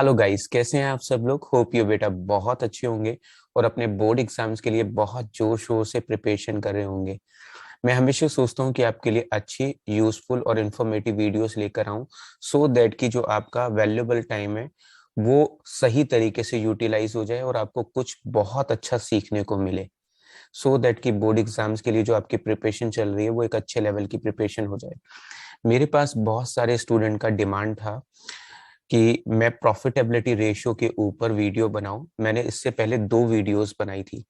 Hello guys, कैसे हैं आप सब लोग। होप यू बेटा बहुत अच्छे होंगे और अपने बोर्ड एग्जाम्स के लिए बहुत जोर शोर से प्रिपरेशन कर रहे होंगे। मैं हमेशा सोचता हूँ कि आपके लिए अच्छी यूजफुल और इन्फॉर्मेटिव वीडियोस लेकर आऊं, सो दैट कि जो आपका वैल्यूएबल टाइम है वो सही तरीके से यूटिलाइज हो जाए और आपको कुछ बहुत अच्छा सीखने को मिले, सो दैट कि बोर्ड एग्जाम्स के लिए जो आपकी प्रिपरेशन चल रही है वो एक अच्छे लेवल की प्रिपरेशन हो जाए। मेरे पास बहुत सारे स्टूडेंट का डिमांड था कि मैं प्रॉफिटेबिलिटी रेशियो के ऊपर वीडियो बनाऊं। मैंने इससे पहले दो वीडियोस बनाई थी।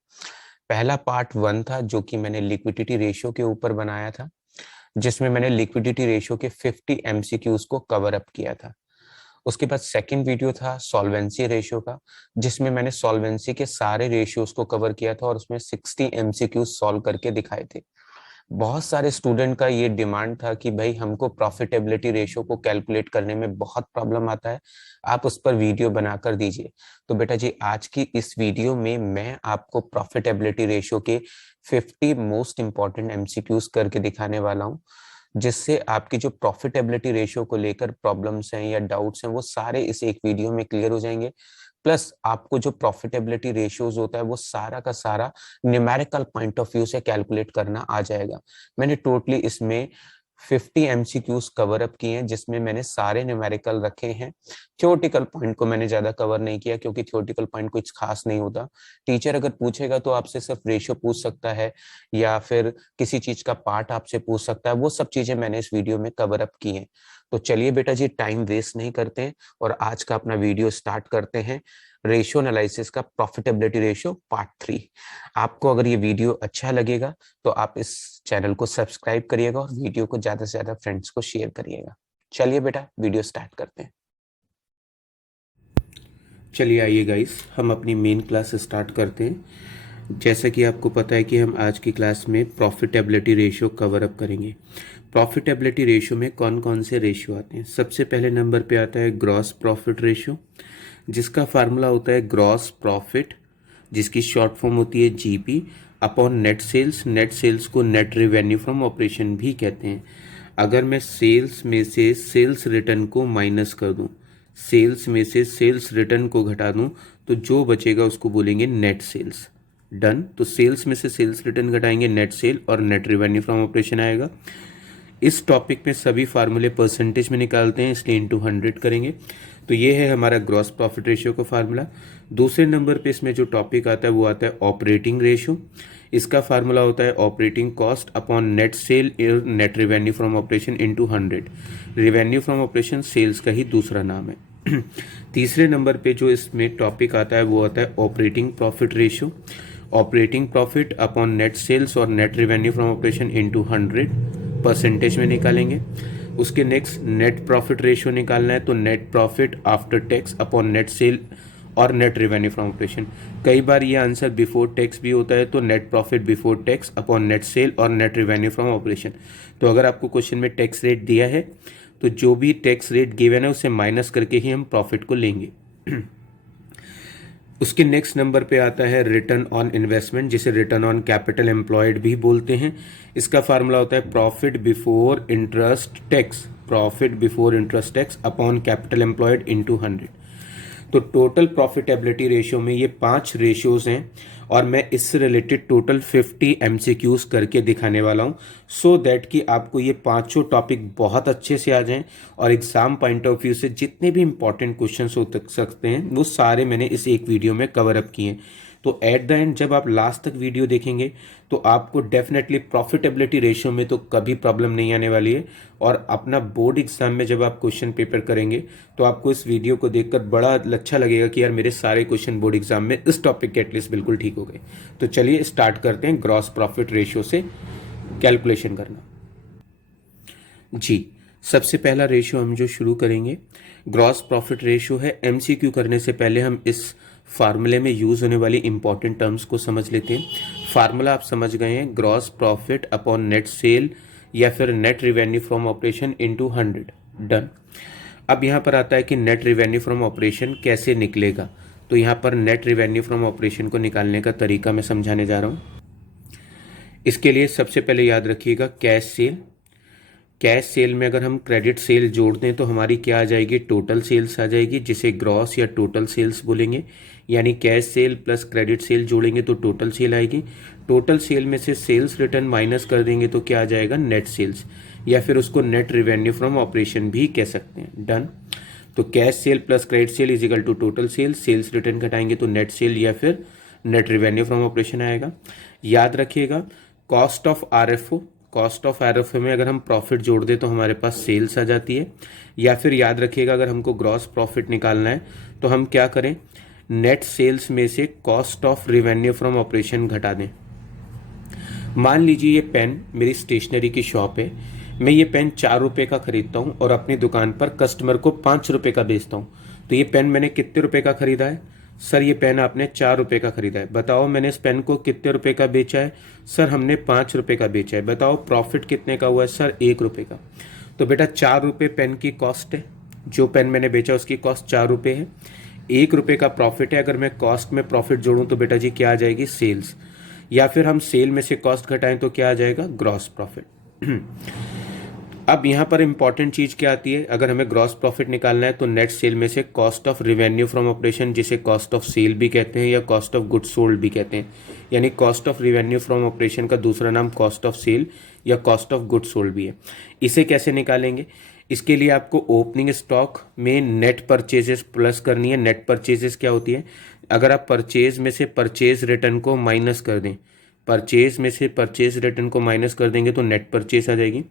पहला पार्ट 1 था जो कि मैंने लिक्विडिटी रेशियो के ऊपर बनाया था, जिसमें मैंने लिक्विडिटी रेशियो के 50 एमसीक्यूज को कवर अप किया था। उसके बाद सेकंड वीडियो था सॉल्वेंसी रेशियो का, जिसमें मैंने सॉल्वेंसी के सारे रेशियोज को कवर किया था और उसमें 60 एमसीक्यूज सॉल्व करके दिखाए थे। बहुत सारे स्टूडेंट का ये डिमांड था कि भाई हमको प्रॉफिटेबिलिटी रेशियो को कैलकुलेट करने में बहुत प्रॉब्लम आता है, आप उस पर वीडियो बनाकर दीजिए। तो बेटा जी, आज की इस वीडियो में मैं आपको प्रॉफिटेबिलिटी रेशियो के 50 मोस्ट इंपॉर्टेंट एमसीक्यूज करके दिखाने वाला हूं, जिससे आपकी जो प्रॉफिटेबिलिटी रेशियो को लेकर प्रॉब्लम्स हैं या डाउट्स हैं वो सारे इस एक वीडियो में क्लियर हो जाएंगे। प्लस आपको जो प्रॉफिटेबिलिटी रेशियोज होता है वो सारा का सारा न्यूमेरिकल पॉइंट ऑफ व्यू से कैलकुलेट करना आ जाएगा। मैंने टोटली इसमें 50 एमसीक्यूज कवर अप किए हैं, जिसमें मैंने सारे न्यूमेरिकल रखे हैं। थ्योरेटिकल पॉइंट को मैंने ज्यादा कवर नहीं किया क्योंकि थ्योरेटिकल पॉइंट कुछ खास नहीं होता। टीचर अगर पूछेगा तो आपसे सिर्फ रेशियो पूछ सकता है या फिर किसी चीज का पार्ट आपसे पूछ सकता है, वो सब चीजें मैंने इस वीडियो में कवर अप की हैं। तो चलिए बेटा जी, टाइम वेस्ट नहीं करते हैं और आज का अपना वीडियो स्टार्ट करते हैं। रेशियो एनालिसिस का प्रॉफिटेबिलिटी रेशियो पार्ट 3। आपको अगर ये वीडियो अच्छा लगेगा तो आप इस चैनल को सब्सक्राइब करिएगा और वीडियो को ज्यादा से ज्यादा फ्रेंड्स को शेयर करिएगा। चलिए बेटा, वीडियो स्टार्ट करते हैं। चलिए आइए गाइस, हम अपनी मेन क्लास स्टार्ट करते हैं। जैसा कि आपको पता है कि हम आज की क्लास में प्रॉफिटेबिलिटी रेशियो कवर अप करेंगे। प्रॉफिटेबिलिटी रेशियो में कौन कौन से रेशियो आते हैं? सबसे पहले नंबर पे आता है ग्रॉस प्रॉफिट रेशियो, जिसका फार्मूला होता है ग्रॉस प्रॉफिट, जिसकी शॉर्ट फॉर्म होती है GP upon net sales. Net sales को नेट रेवेन्यू फ्रॉम ऑपरेशन भी कहते हैं। अगर मैं सेल्स में से सेल्स रिटर्न को माइनस कर दूं, सेल्स में से सेल्स रिटर्न को घटा दूं, तो जो बचेगा उसको बोलेंगे नेट सेल्स। डन। तो सेल्स में से सेल्स रिटर्न घटाएंगे, नेट सेल और नेट रेवेन्यू फ्रॉम ऑपरेशन आएगा। इस टॉपिक में सभी फार्मूले परसेंटेज में निकालते हैं, इसलिए इंटू 100 करेंगे। तो ये है हमारा ग्रॉस प्रॉफिट रेशियो का फार्मूला। दूसरे नंबर पे इसमें जो टॉपिक आता है वो आता है ऑपरेटिंग रेशियो। इसका फार्मूला होता है operating cost upon net sale net revenue from operation into 100। Revenue from operation sales का ही दूसरा नाम है। तीसरे नंबर पे जो इसमें टॉपिक आता है वो आता है operating profit ratio. Operating profit upon net sales और net revenue from operation into 100 percentage में निकालेंगे। उसके नेक्स्ट नेट प्रॉफिट रेशियो निकालना है, तो net profit after tax upon net sale और नेट रेवेन्यू फ्रॉम ऑपरेशन। कई बार ये आंसर बिफोर टैक्स भी होता है, तो net profit before tax upon net sale और नेट रेवेन्यू फ्रॉम ऑपरेशन। तो अगर आपको क्वेश्चन में टैक्स रेट दिया है तो जो भी टैक्स रेट गिवन है उसे माइनस करके ही हम प्रॉफिट को लेंगे। उसके नेक्स्ट नंबर पे आता है रिटर्न ऑन इन्वेस्टमेंट, जिसे रिटर्न ऑन कैपिटल एम्प्लॉयड भी बोलते हैं। इसका फार्मूला होता है profit before interest tax, profit before interest tax upon capital employed into 100। तो टोटल प्रॉफिटेबिलिटी रेशियो में ये 5 रेशियोज हैं और मैं इससे रिलेटेड टोटल 50 एमसीक्यूज करके दिखाने वाला हूं, सो दैट कि आपको ये पांचों टॉपिक बहुत अच्छे से आ जाएं और एग्जाम पॉइंट ऑफ व्यू से जितने भी इंपॉर्टेंट क्वेश्चंस हो सकते हैं वो सारे मैंने इस एक वीडियो में कवर अप किए हैं। तो एट द एंड जब आप लास्ट तक वीडियो देखेंगे तो आपको डेफिनेटली प्रॉफिटेबिलिटी रेशियो में तो कभी प्रॉब्लम नहीं आने वाली है। और अपना बोर्ड एग्जाम में जब आप क्वेश्चन पेपर करेंगे तो आपको इस वीडियो को देखकर बड़ा अच्छा लगेगा कि यार मेरे सारे क्वेश्चन बोर्ड एग्जाम में इस टॉपिक के एटलीस्ट बिल्कुल ठीक हो गए। तो चलिए स्टार्ट करते हैं ग्रॉस प्रॉफिट रेशियो से कैलकुलेशन करना। जी, सबसे पहला रेशियो हम जो शुरू करेंगे ग्रॉस प्रॉफिट रेशियो है। एमसीक्यू करने से पहले हम इस फार्मूले में यूज होने वाली इंपॉर्टेंट टर्म्स को समझ लेते हैं। फार्मूला आप समझ गए हैं, gross profit upon net sale या फिर net revenue from operation into 100। Done. अब यहाँ पर आता है कि नेट रिवेन्यू फ्रॉम ऑपरेशन कैसे निकलेगा। तो यहाँ पर नेट रिवेन्यू फ्रॉम ऑपरेशन को निकालने का तरीका मैं समझाने जा रहा हूँ। इसके लिए सबसे पहले याद रखिएगा कैश सेल। कैश सेल में अगर हम क्रेडिट सेल जोड़ दें तो हमारी क्या आ जाएगी, टोटल सेल्स आ जाएगी, जिसे ग्रॉस या टोटल सेल्स बोलेंगे। यानी cash sale plus credit sale जोड़ेंगे तो टोटल सेल आएगी। टोटल सेल में से सेल्स रिटर्न माइनस कर देंगे तो क्या आ जाएगा, नेट सेल्स, या फिर उसको नेट रिवेन्यू फ्रॉम ऑपरेशन भी कह सकते हैं। डन। तो cash sale plus credit sale is equal to total sale, sales return घटाएंगे तो नेट सेल या फिर नेट रिवेन्यू फ्रॉम ऑपरेशन आएगा। याद रखिएगा cost of RFO, cost of RFO में अगर हम प्रॉफिट जोड़ दें तो हमारे पास सेल्स आ जाती है। या फिर याद रखिएगा अगर हमको ग्रॉस प्रॉफिट निकालना है तो हम क्या करें, नेट सेल्स में से cost of revenue from operation घटा दें। मान लीजिए ये पेन मेरी स्टेशनरी की शॉप है, मैं ये पेन 4 रुपये का खरीदता हूँ और अपनी दुकान पर कस्टमर को 5 रुपये का बेचता हूँ। तो ये पेन मैंने कितने रुपए का खरीदा है, सर ये पेन आपने 4 रुपये का खरीदा है। बताओ मैंने इस पेन को कितने रुपए का बेचा है, सर हमने 5 रुपये का बेचा है। बताओ प्रॉफिट कितने का हुआ है, सर 1 रुपये का। तो बेटा 4 रुपये पेन की कॉस्ट है, जो पेन मैंने बेचा उसकी कॉस्ट 4 रुपये है, 1 रुपये का प्रॉफिट है। अगर मैं कॉस्ट में प्रॉफिट जोड़ूं तो बेटा जी क्या आ जाएगी, सेल्स। या फिर हम सेल में से कॉस्ट घटाएं तो क्या आ जाएगा, ग्रॉस प्रॉफिट। अब यहाँ पर इंपॉर्टेंट चीज़ क्या आती है, अगर हमें ग्रॉस प्रॉफिट निकालना है तो नेट सेल में से cost of revenue from operation, जिसे कॉस्ट ऑफ सेल भी कहते हैं या कॉस्ट ऑफ गुड्स सोल्ड भी कहते हैं, यानी cost of revenue from operation का दूसरा नाम कॉस्ट ऑफ सेल या कॉस्ट ऑफ गुड्स सोल्ड भी है। इसे कैसे निकालेंगे, इसके लिए आपको ओपनिंग स्टॉक में नेट परचेजेस प्लस करनी है। नेट परचेजेस क्या होती है, अगर आप परचेज में से परचेज रिटर्न को माइनस कर दें, परचेज में से परचेज रिटर्न को माइनस कर देंगे तो नेट परचेज आ जाएगी।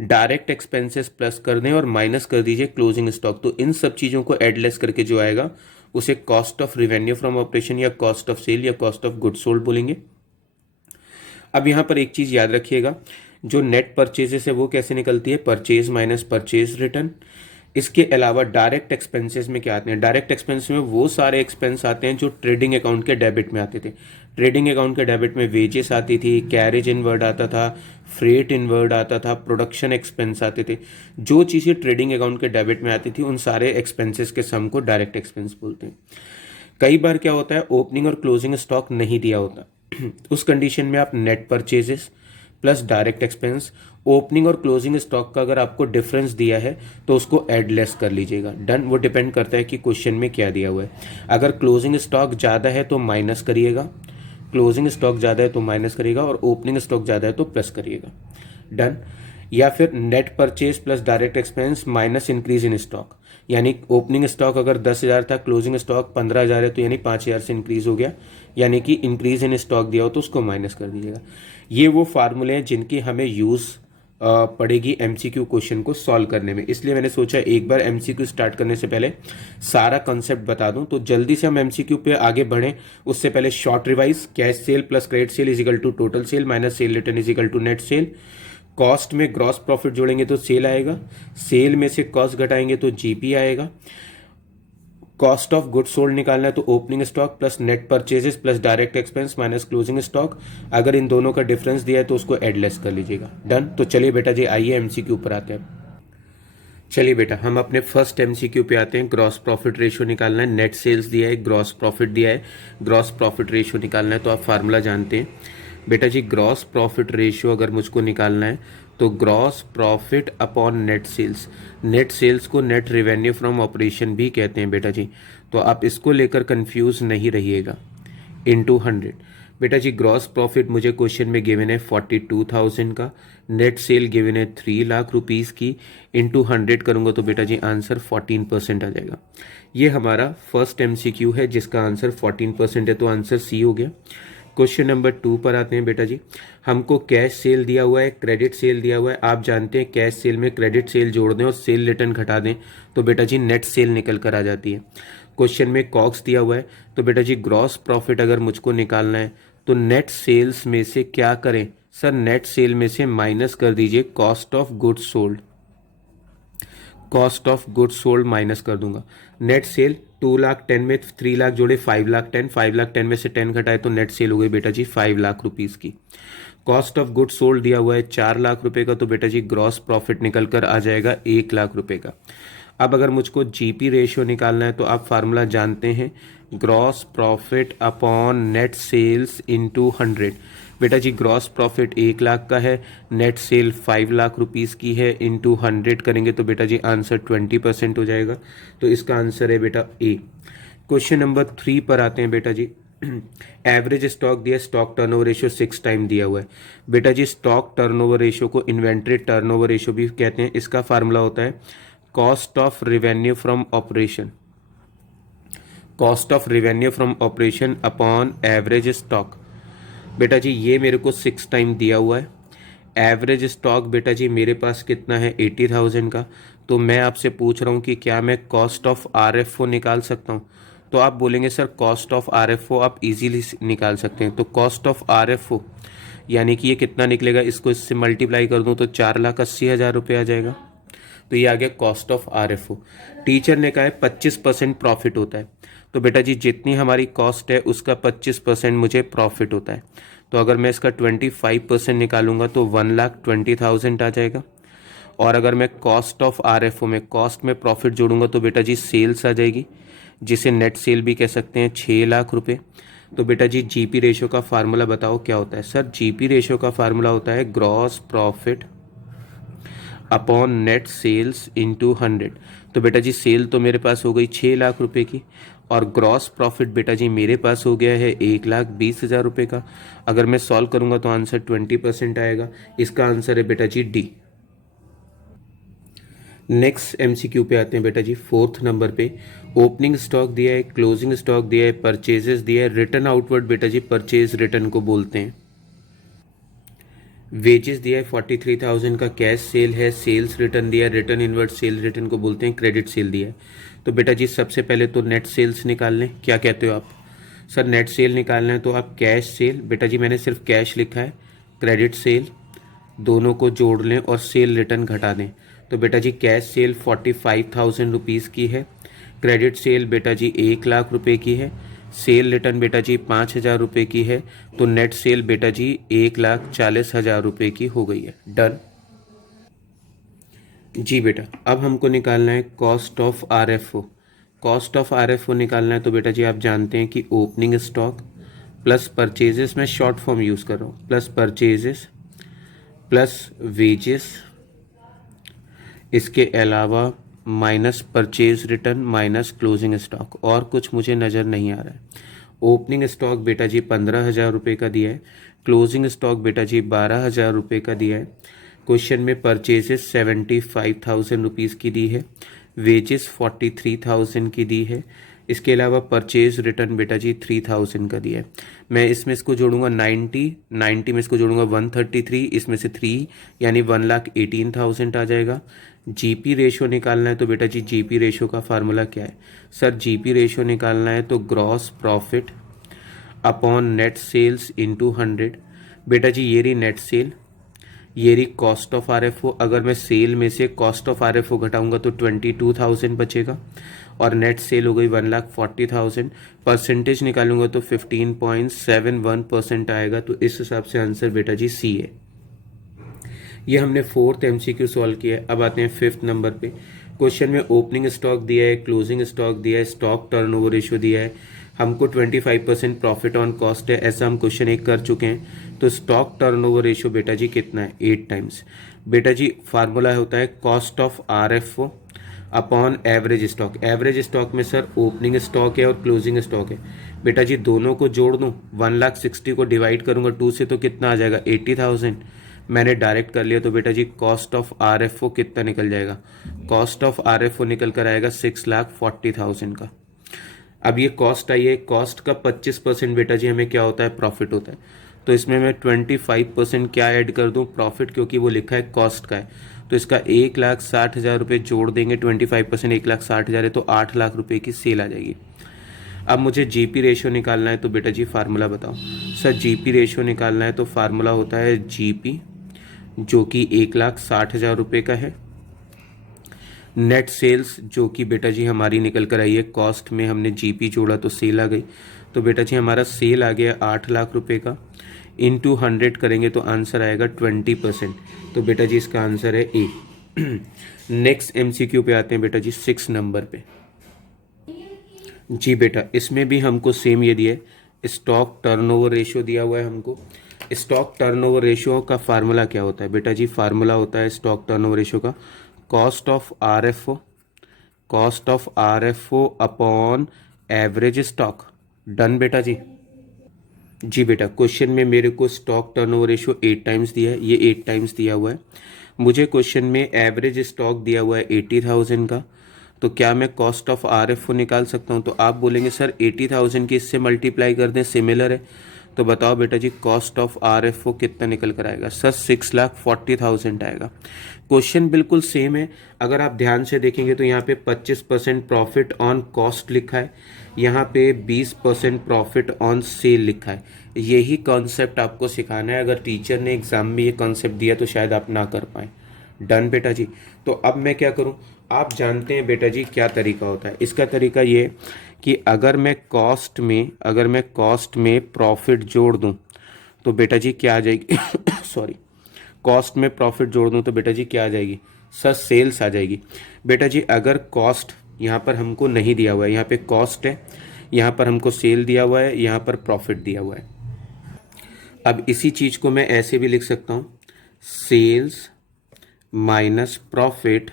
डायरेक्ट एक्सपेंसेस प्लस कर दें और माइनस कर दीजिए क्लोजिंग स्टॉक, तो इन सब चीज़ों को एडलेस करके जो आएगा उसे cost of revenue from operation या कॉस्ट ऑफ सेल या कॉस्ट ऑफ गुड्स सोल्ड बोलेंगे। अब यहाँ पर एक चीज़ याद रखिएगा, जो नेट परचेजेस है वो कैसे निकलती है, परचेज माइनस परचेज रिटर्न। इसके अलावा डायरेक्ट एक्सपेंसेस में क्या आते हैं, डायरेक्ट एक्सपेंस में वो सारे एक्सपेंस आते हैं जो ट्रेडिंग अकाउंट के डेबिट में आते थे। ट्रेडिंग अकाउंट के डेबिट में वेजेस आती थी, कैरेज इनवर्ड आता था, फ्रेट इनवर्ड आता था, प्रोडक्शन एक्सपेंस आते थे। जो चीज़ें ट्रेडिंग अकाउंट के डेबिट में आती थी उन सारे एक्सपेंसेस के सम को डायरेक्ट एक्सपेंस बोलते हैं। कई बार क्या होता है, ओपनिंग और क्लोजिंग स्टॉक नहीं दिया होता, उस कंडीशन में आप net purchases plus direct expense, opening और क्लोजिंग स्टॉक का अगर आपको डिफरेंस दिया है तो उसको ऐड लेस कर लीजिएगा। डन। वो डिपेंड करता है कि क्वेश्चन में क्या दिया हुआ है। अगर क्लोजिंग स्टॉक ज़्यादा है तो माइनस करिएगा, क्लोजिंग स्टॉक ज़्यादा है तो माइनस करिएगा, और ओपनिंग स्टॉक ज़्यादा है तो प्लस करिएगा। डन। या फिर net purchase plus direct expense minus increase in stock, यानी ओपनिंग स्टॉक अगर 10,000 था, क्लोजिंग स्टॉक 15,000 है, तो यानी 5,000 से इंक्रीज हो गया, यानी कि इंक्रीज इन स्टॉक दिया हो तो उसको माइनस कर दीजिएगा। ये वो फार्मूले हैं जिनकी हमें यूज़ पड़ेगी एमसीक्यू क्वेश्चन को सॉल्व करने में। इसलिए मैंने सोचा एक बार एमसीक्यू स्टार्ट करने से पहले सारा कंसेप्ट बता दूं, तो जल्दी से हम एमसीक्यू पे आगे बढ़ें उससे पहले short revise, cash sale plus credit sale is equal to total sale minus sale return is equal to net sale. Cost में ग्रॉस प्रॉफिट जोड़ेंगे तो सेल आएगा, सेल में से कॉस्ट घटाएंगे तो जीपी आएगा। कॉस्ट ऑफ गुड्स सोल्ड निकालना है तो opening stock plus net purchases plus direct expense minus closing stock. अगर इन दोनों का डिफरेंस दिया है तो उसको एड लेस कर लीजिएगा। डन। तो चलिए बेटा जी आइए एमसीक्यू पर आते हैं। चलिए बेटा हम अपने फर्स्ट एमसीक्यू पे आते हैं। ग्रॉस प्रॉफिट रेशियो निकालना है, नेट सेल्स दिया है, ग्रॉस प्रॉफिट दिया है, ग्रॉस प्रॉफिट रेशियो निकालना है। तो आप फार्मूला जानते हैं बेटा जी, ग्रॉस प्रॉफिट रेशियो अगर मुझको निकालना है तो gross profit upon net sales, net sales को नेट रिवेन्यू फ्रॉम ऑपरेशन भी कहते हैं बेटा जी, तो आप इसको लेकर कंफ्यूज नहीं रहिएगा, इनटू 100। बेटा जी ग्रॉस प्रॉफिट मुझे क्वेश्चन में गिवन है 42,000 का, नेट सेल गिवन है 3 लाख रुपीस की, इनटू 100 करूंगा तो बेटा जी आंसर 14% आ जाएगा। ये हमारा फर्स्ट एमसीक्यू है जिसका आंसर 14% है, तो आंसर सी हो गया। क्वेश्चन नंबर 2 पर आते हैं बेटा जी। हमको कैश सेल दिया हुआ है, क्रेडिट सेल दिया हुआ है। आप जानते हैं कैश सेल में क्रेडिट सेल जोड़ दें और सेल रिटर्न घटा दें तो बेटा जी नेट सेल निकल कर आ जाती है। क्वेश्चन में कॉस्ट दिया हुआ है तो बेटा जी ग्रॉस प्रॉफिट अगर मुझको निकालना है तो नेट सेल्स में से क्या करें, सर नेट सेल में से माइनस कर दीजिए cost of goods sold, cost of goods sold minus कर दूंगा। नेट सेल 2 लाख 10 में 3 लाख जोड़े 5 लाख 10, 5 लाख 10 में से 10 घटाए तो नेट सेल हो गई बेटा जी 5 लाख रुपीस की। कॉस्ट ऑफ गुड्स सोल्ड दिया हुआ है 4 लाख रुपए का, तो बेटा जी ग्रॉस प्रॉफिट निकल कर आ जाएगा 1 लाख रुपए का। अब अगर मुझको जीपी रेशियो निकालना है तो आप फार्मूला जानते हैं, gross profit upon net sales into 100। बेटा जी ग्रॉस प्रॉफिट 1 लाख का है, नेट सेल 5 लाख रुपीज़ की है, इंटू 100 करेंगे तो बेटा जी आंसर 20% हो जाएगा। तो इसका आंसर है बेटा ए। क्वेश्चन नंबर 3 पर आते हैं बेटा जी। एवरेज स्टॉक दिया, स्टॉक टर्नओवर रेशियो 6 टाइम दिया हुआ है। बेटा जी स्टॉक टर्नओवर रेशियो को इन्वेंट्री टर्नओवर रेशियो भी कहते हैं। इसका फार्मूला होता है cost of revenue from operation, cost of revenue from operation upon average stock. बेटा जी ये मेरे को 6 टाइम दिया हुआ है। एवरेज स्टॉक बेटा जी मेरे पास कितना है 80,000 का। तो मैं आपसे पूछ रहा हूँ कि क्या मैं कॉस्ट ऑफ RFO निकाल सकता हूँ। तो आप बोलेंगे सर कॉस्ट ऑफ RFO आप इजीली निकाल सकते हैं। तो कॉस्ट ऑफ RFO यानी कि ये कितना निकलेगा, इसको इससे मल्टीप्लाई कर दूँ तो 4,80,000 रुपये आ जाएगा। तो ये आ गया कॉस्ट ऑफ RFO। टीचर ने कहा है 25% प्रॉफिट होता है। तो बेटा जी जितनी हमारी कॉस्ट है उसका 25% मुझे प्रॉफिट होता है। तो अगर मैं इसका 25% निकालूंगा तो 1,20,000 आ जाएगा। और अगर मैं कॉस्ट ऑफ RFO में कॉस्ट में प्रॉफिट जोड़ूंगा तो बेटा जी सेल्स आ जाएगी, जिसे नेट सेल भी कह सकते हैं, 6 लाख रुपए। तो बेटा जी GP रेशियो का फार्मूला बताओ क्या होता है। सर GP रेशियो का फार्मूला होता है gross profit upon net sales into 100। तो बेटा जी सेल तो मेरे पास हो गई 6 लाख रुपए की, और ग्रॉस प्रॉफिट बेटा जी मेरे पास हो गया है 1,20,000 रुपये का। अगर मैं सॉल्व करूंगा तो आंसर 20% आएगा। इसका आंसर है बेटा जी डी। नेक्स्ट MCQ पे आते हैं बेटा जी 4th नंबर पे। ओपनिंग स्टॉक दिया है, क्लोजिंग स्टॉक दिया है, परचेजेस दिया है, रिटर्न आउटवर्ड बेटा जी परचेज रिटर्न को बोलते हैं। वेजेस दिया है 43,000 का, कैश सेल है, सेल्स रिटर्न दिया है, रिटर्न इनवर्ट सेल रिटर्न को बोलते हैं, क्रेडिट सेल दिया है। तो बेटा जी सबसे पहले तो नेट सेल्स निकाल लें। क्या कहते हो आप? सर नेट सेल निकालना है तो आप कैश सेल, बेटा जी मैंने सिर्फ कैश लिखा है, क्रेडिट सेल दोनों को जोड़ लें और सेल रिटर्न घटा दें। तो बेटा जी कैश सेल 45,000 रुपीज़ की है, क्रेडिट सेल बेटा जी 1 लाख रुपए की है, सेल रिटर्न बेटा जी 5,000 रुपये की है। तो नेट सेल बेटा जी 1,40,000 रुपये की हो गई है। डन जी बेटा। अब हमको निकालना है cost of RFO। Cost of RFO निकालना है तो बेटा जी आप जानते हैं कि ओपनिंग स्टॉक प्लस परचेजेस, मैं शॉर्ट फॉर्म यूज़ कर रहा हूँ, प्लस परचेजेस प्लस वेजेस, इसके अलावा minus purchase return minus closing stock, और कुछ मुझे नज़र नहीं आ रहा है। ओपनिंग स्टॉक बेटा जी 15,000 रुपये का दिया है, क्लोजिंग स्टॉक बेटा जी 12,000 रुपये का दिया है। क्वेश्चन में परचेजेस 75,000 रुपीज़ की दी है, वेजेस 43,000 की दी है, इसके अलावा परचेज रिटर्न बेटा जी 3,000 का दिया है। मैं इसमें इसको जोड़ूंगा 90 में इसको जोड़ूंगा 133, इसमें से 3 यानी 1,18,000 आ जाएगा। GP रेशियो निकालना है तो बेटा जी GP रेशियो का फार्मूला क्या है। सर GP रेशियो निकालना है तो gross profit upon net sales into 100। बेटा जी ये रही नेट सेल, ये रही कॉस्ट ऑफ RFO। अगर मैं सेल में से कॉस्ट ऑफ RFO घटाऊंगा तो 22,000 बचेगा, और नेट सेल हो गई 1,40,000। परसेंटेज निकालूंगा तो 15.71% आएगा। तो इस हिसाब से आंसर बेटा जी सी है। ये हमने 4th MCQ सॉल्व किया है। अब आते हैं 5th नंबर पे। क्वेश्चन में ओपनिंग स्टॉक दिया है, क्लोजिंग स्टॉक दिया है, स्टॉक टर्नओवर रेशियो दिया है, हमको 25% प्रॉफिट ऑन कॉस्ट है, ऐसा हम क्वेश्चन 1 कर चुके हैं। तो स्टॉक टर्नओवर रेशियो बेटा जी कितना है 8 टाइम्स। बेटा जी फार्मूला होता है cost of RFO upon average stock. Average stock में सर ओपनिंग स्टॉक है और क्लोजिंग स्टॉक है। बेटा जी दोनों को जोड़ दूं, 1,60,000 को डिवाइड करूंगा 2 से तो कितना आ जाएगा 80,000। मैंने डायरेक्ट कर लिया तो बेटा जी कॉस्ट ऑफ RFO कितना निकल जाएगा। कॉस्ट ऑफ RFO निकल कर आएगा 6,40,000 का। अब ये कॉस्ट आई है, कॉस्ट का 25% बेटा जी हमें क्या होता है प्रॉफिट होता है। तो इसमें मैं 25% क्या ऐड कर दूं प्रॉफिट, क्योंकि वो लिखा है कॉस्ट का है। तो इसका 1,60,000 रुपये जोड़ देंगे, 25% 1,60,000 है तो 8 लाख रुपए की सेल आ जाएगी। अब मुझे GP रेशियो निकालना है तो बेटा जी फार्मूला बताओ। सर GP रेशियो निकालना है तो फार्मूला होता है GP जो कि 1,60,000 रुपये का है, नेट सेल्स जो कि बेटा जी हमारी निकल कर आई है, कॉस्ट में हमने GP जोड़ा तो सेल आ गई। तो बेटा जी हमारा सेल आ गया 8 लाख रुपए का, इंटू 100 करेंगे तो आंसर आएगा 20%। तो बेटा जी इसका आंसर है ए। नेक्स्ट MCQ पे आते हैं बेटा जी 6 नंबर पे। जी बेटा इसमें भी हमको सेम ये दिया है, स्टॉक टर्नओवर रेशियो दिया हुआ है हमको। स्टॉक टर्नओवर रेशियो का फार्मूला क्या होता है बेटा जी? फार्मूला होता है स्टॉक टर्नओवर रेशियो का cost of R F O upon average stock. Done बेटा जी। जी बेटा, क्वेश्चन में मेरे को स्टॉक टर्नओवर रेशियो 8 टाइम्स दिया है, ये 8 टाइम्स दिया हुआ है। मुझे क्वेश्चन में एवरेज स्टॉक दिया हुआ है 80,000 का। तो क्या मैं cost of R F O निकाल सकता हूँ? तो आप बोलेंगे सर 80,000 की इससे मल्टीप्लाई कर दें, सिमिलर है। तो बताओ बेटा जी, cost of R F O कितना निकल कर आएगा? सर 6,40,000 आएगा। क्वेश्चन बिल्कुल सेम है। अगर आप ध्यान से देखेंगे तो यहाँ पे 25% प्रॉफिट ऑन कॉस्ट लिखा है, यहाँ पे 20% प्रॉफिट ऑन सेल लिखा है। यही कॉन्सेप्ट आपको सिखाना है। अगर टीचर ने एग्जाम में ये कॉन्सेप्ट दिया तो शायद आप ना कर पाए। डन बेटा जी। तो अब मैं क्या करूं? आप जानते हैं बेटा जी क्या तरीका होता है इसका? तरीका ये कि अगर मैं कॉस्ट में प्रॉफिट जोड़ दूं तो बेटा जी क्या आ जाएगी? सॉरी, कॉस्ट में प्रॉफिट जोड़ दूं तो बेटा जी क्या आ जाएगी? सर सेल्स आ जाएगी। बेटा जी अगर कॉस्ट यहाँ पर हमको नहीं दिया हुआ है, यहाँ पे कॉस्ट है, यहाँ पर हमको सेल दिया हुआ है, यहाँ पर प्रॉफिट दिया हुआ है। अब इसी चीज को मैं ऐसे भी लिख सकता हूं, sales minus profit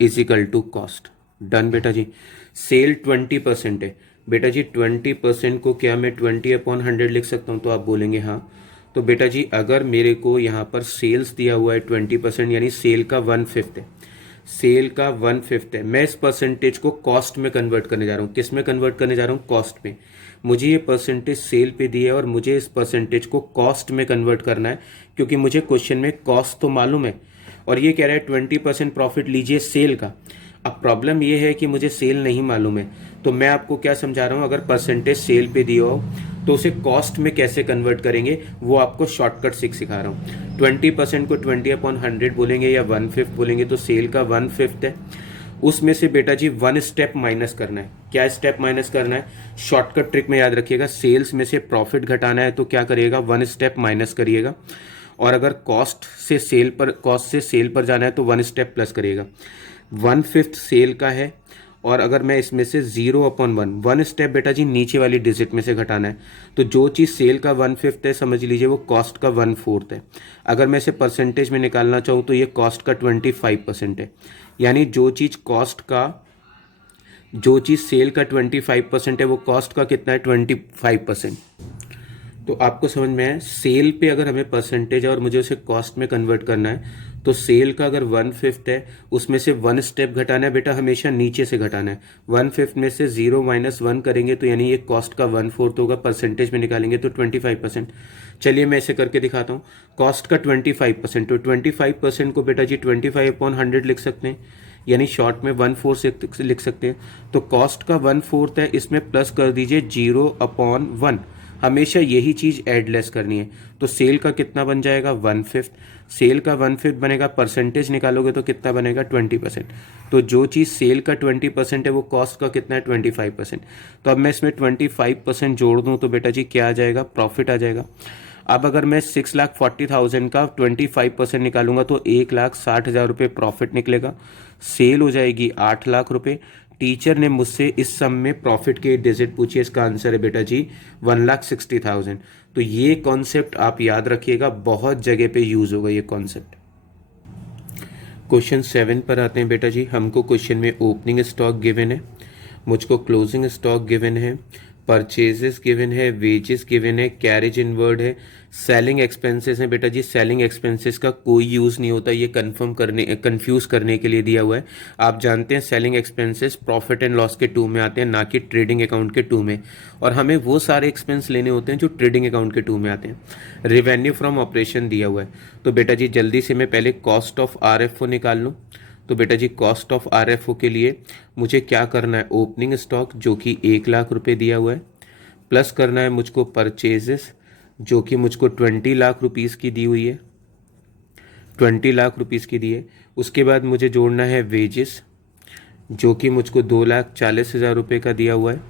is equal to cost. Done बेटा जी। सेल 20% है बेटा जी, 20% को क्या मैं 20/100 लिख सकता हूं? तो आप बोलेंगे हाँ। तो बेटा जी अगर मेरे को यहाँ पर सेल्स दिया हुआ है 20%, यानी सेल का 1/5 है, सेल का 1/5 है, मैं इस परसेंटेज को कॉस्ट में कन्वर्ट करने जा रहा हूँ। किस में कन्वर्ट करने जा रहा हूँ? कॉस्ट में। मुझे ये परसेंटेज सेल पे दी है और मुझे इस परसेंटेज को कॉस्ट में कन्वर्ट करना है, क्योंकि मुझे क्वेश्चन में कॉस्ट तो मालूम है और ये कह रहा है 20% प्रॉफिट लीजिए सेल का। अब प्रॉब्लम ये है कि मुझे सेल नहीं मालूम है, तो मैं आपको क्या समझा रहा हूँ, अगर परसेंटेज सेल पे दिया हो तो उसे कॉस्ट में कैसे कन्वर्ट करेंगे वो आपको शॉर्टकट सिखा रहा हूँ। 20% को 20/100 बोलेंगे या 1/5 बोलेंगे, तो सेल का 1/5 है, उसमें से बेटा जी 1 स्टेप माइनस करना है। क्या स्टेप माइनस करना है? शॉर्टकट ट्रिक में याद रखिएगा, सेल्स में से प्रॉफिट घटाना है तो क्या करिएगा? 1 स्टेप माइनस करिएगा। और अगर कॉस्ट से सेल पर जाना है तो 1 स्टेप प्लस करिएगा। 1/5 सेल का है और अगर मैं इसमें से 0/1 1 स्टेप बेटा जी नीचे वाली डिजिट में से घटाना है, तो जो चीज़ सेल का 1/5 है समझ लीजिए वो कॉस्ट का 1/4 है। अगर मैं इसे परसेंटेज में निकालना चाहूँ तो ये कॉस्ट का 25% है, यानी जो चीज़ सेल का 25% है वो कॉस्ट का कितना है? 25%। तो आपको समझ में है, सेल पे अगर हमें परसेंटेज है और मुझे उसे कॉस्ट में कन्वर्ट करना है, तो सेल का अगर 1/5 है उसमें से 1 स्टेप घटाना है बेटा, हमेशा नीचे से घटाना है। 1/5 में से 0 - 1 करेंगे तो यानी ये कॉस्ट का 1/4 होगा, परसेंटेज में निकालेंगे तो 25%। चलिए मैं ऐसे करके दिखाता हूँ। कॉस्ट का 25%, तो 25% को बेटा जी 25/100 लिख सकते हैं, यानी शॉर्ट में 1/4 से लिख सकते हैं। तो कॉस्ट का 1/4 है, इसमें प्लस कर दीजिए 0/1। हमेशा यही चीज़ एड लेस करनी है। तो सेल का कितना बन जाएगा? 1/5। सेल का 1/5 बनेगा, परसेंटेज निकालोगे तो कितना बनेगा? 20%। तो जो चीज़ सेल का 20% है वो कॉस्ट का कितना है? 25%। तो अब मैं इसमें 25% जोड़ दूँ तो बेटा जी क्या आ जाएगा? प्रॉफिट आ जाएगा। अब अगर मैं 6,40,000 का 25% निकालूंगा तो 1,60,000 रुपये प्रॉफिट निकलेगा। सेल हो जाएगी 8 लाख रुपये। टीचर ने मुझसे इस सम में प्रॉफिट के डिजिट पूछी, इसका आंसर है बेटा जी 1,60,000। तो ये कॉन्सेप्ट आप याद रखिएगा, बहुत जगह पे यूज होगा ये कॉन्सेप्ट। क्वेश्चन 7 पर आते हैं बेटा जी। हमको क्वेश्चन में ओपनिंग स्टॉक गिवन है, मुझको क्लोजिंग स्टॉक गिवन है, परचेजेस गिवन है, वेजेस गिवन है, कैरेज इनवर्ड है, सेलिंग एक्सपेंसेस है। बेटा जी सेलिंग एक्सपेंसेस का कोई यूज़ नहीं होता, ये कंफ्यूज करने के लिए दिया हुआ है। आप जानते हैं selling expenses profit and loss के 2 में आते हैं, ना कि ट्रेडिंग अकाउंट के 2 में, और हमें वो सारे एक्सपेंस लेने होते हैं जो ट्रेडिंग अकाउंट के 2 में आते हैं। रेवेन्यू फ्रॉम ऑपरेशन दिया हुआ है, तो बेटा जी जल्दी से मैं पहले कॉस्ट ऑफ RFO निकाल लूँ। तो बेटा जी कॉस्ट ऑफ RFO के लिए मुझे क्या करना है? ओपनिंग स्टॉक जो कि 1 लाख रुपए दिया हुआ है, प्लस करना है मुझको परचेजेस जो कि मुझको 20 लाख रुपीज़ की दी हुई है, 20 लाख रुपीज़ की दी है। उसके बाद मुझे जोड़ना है वेजेस जो कि मुझको 2,40,000 रुपये का दिया हुआ है।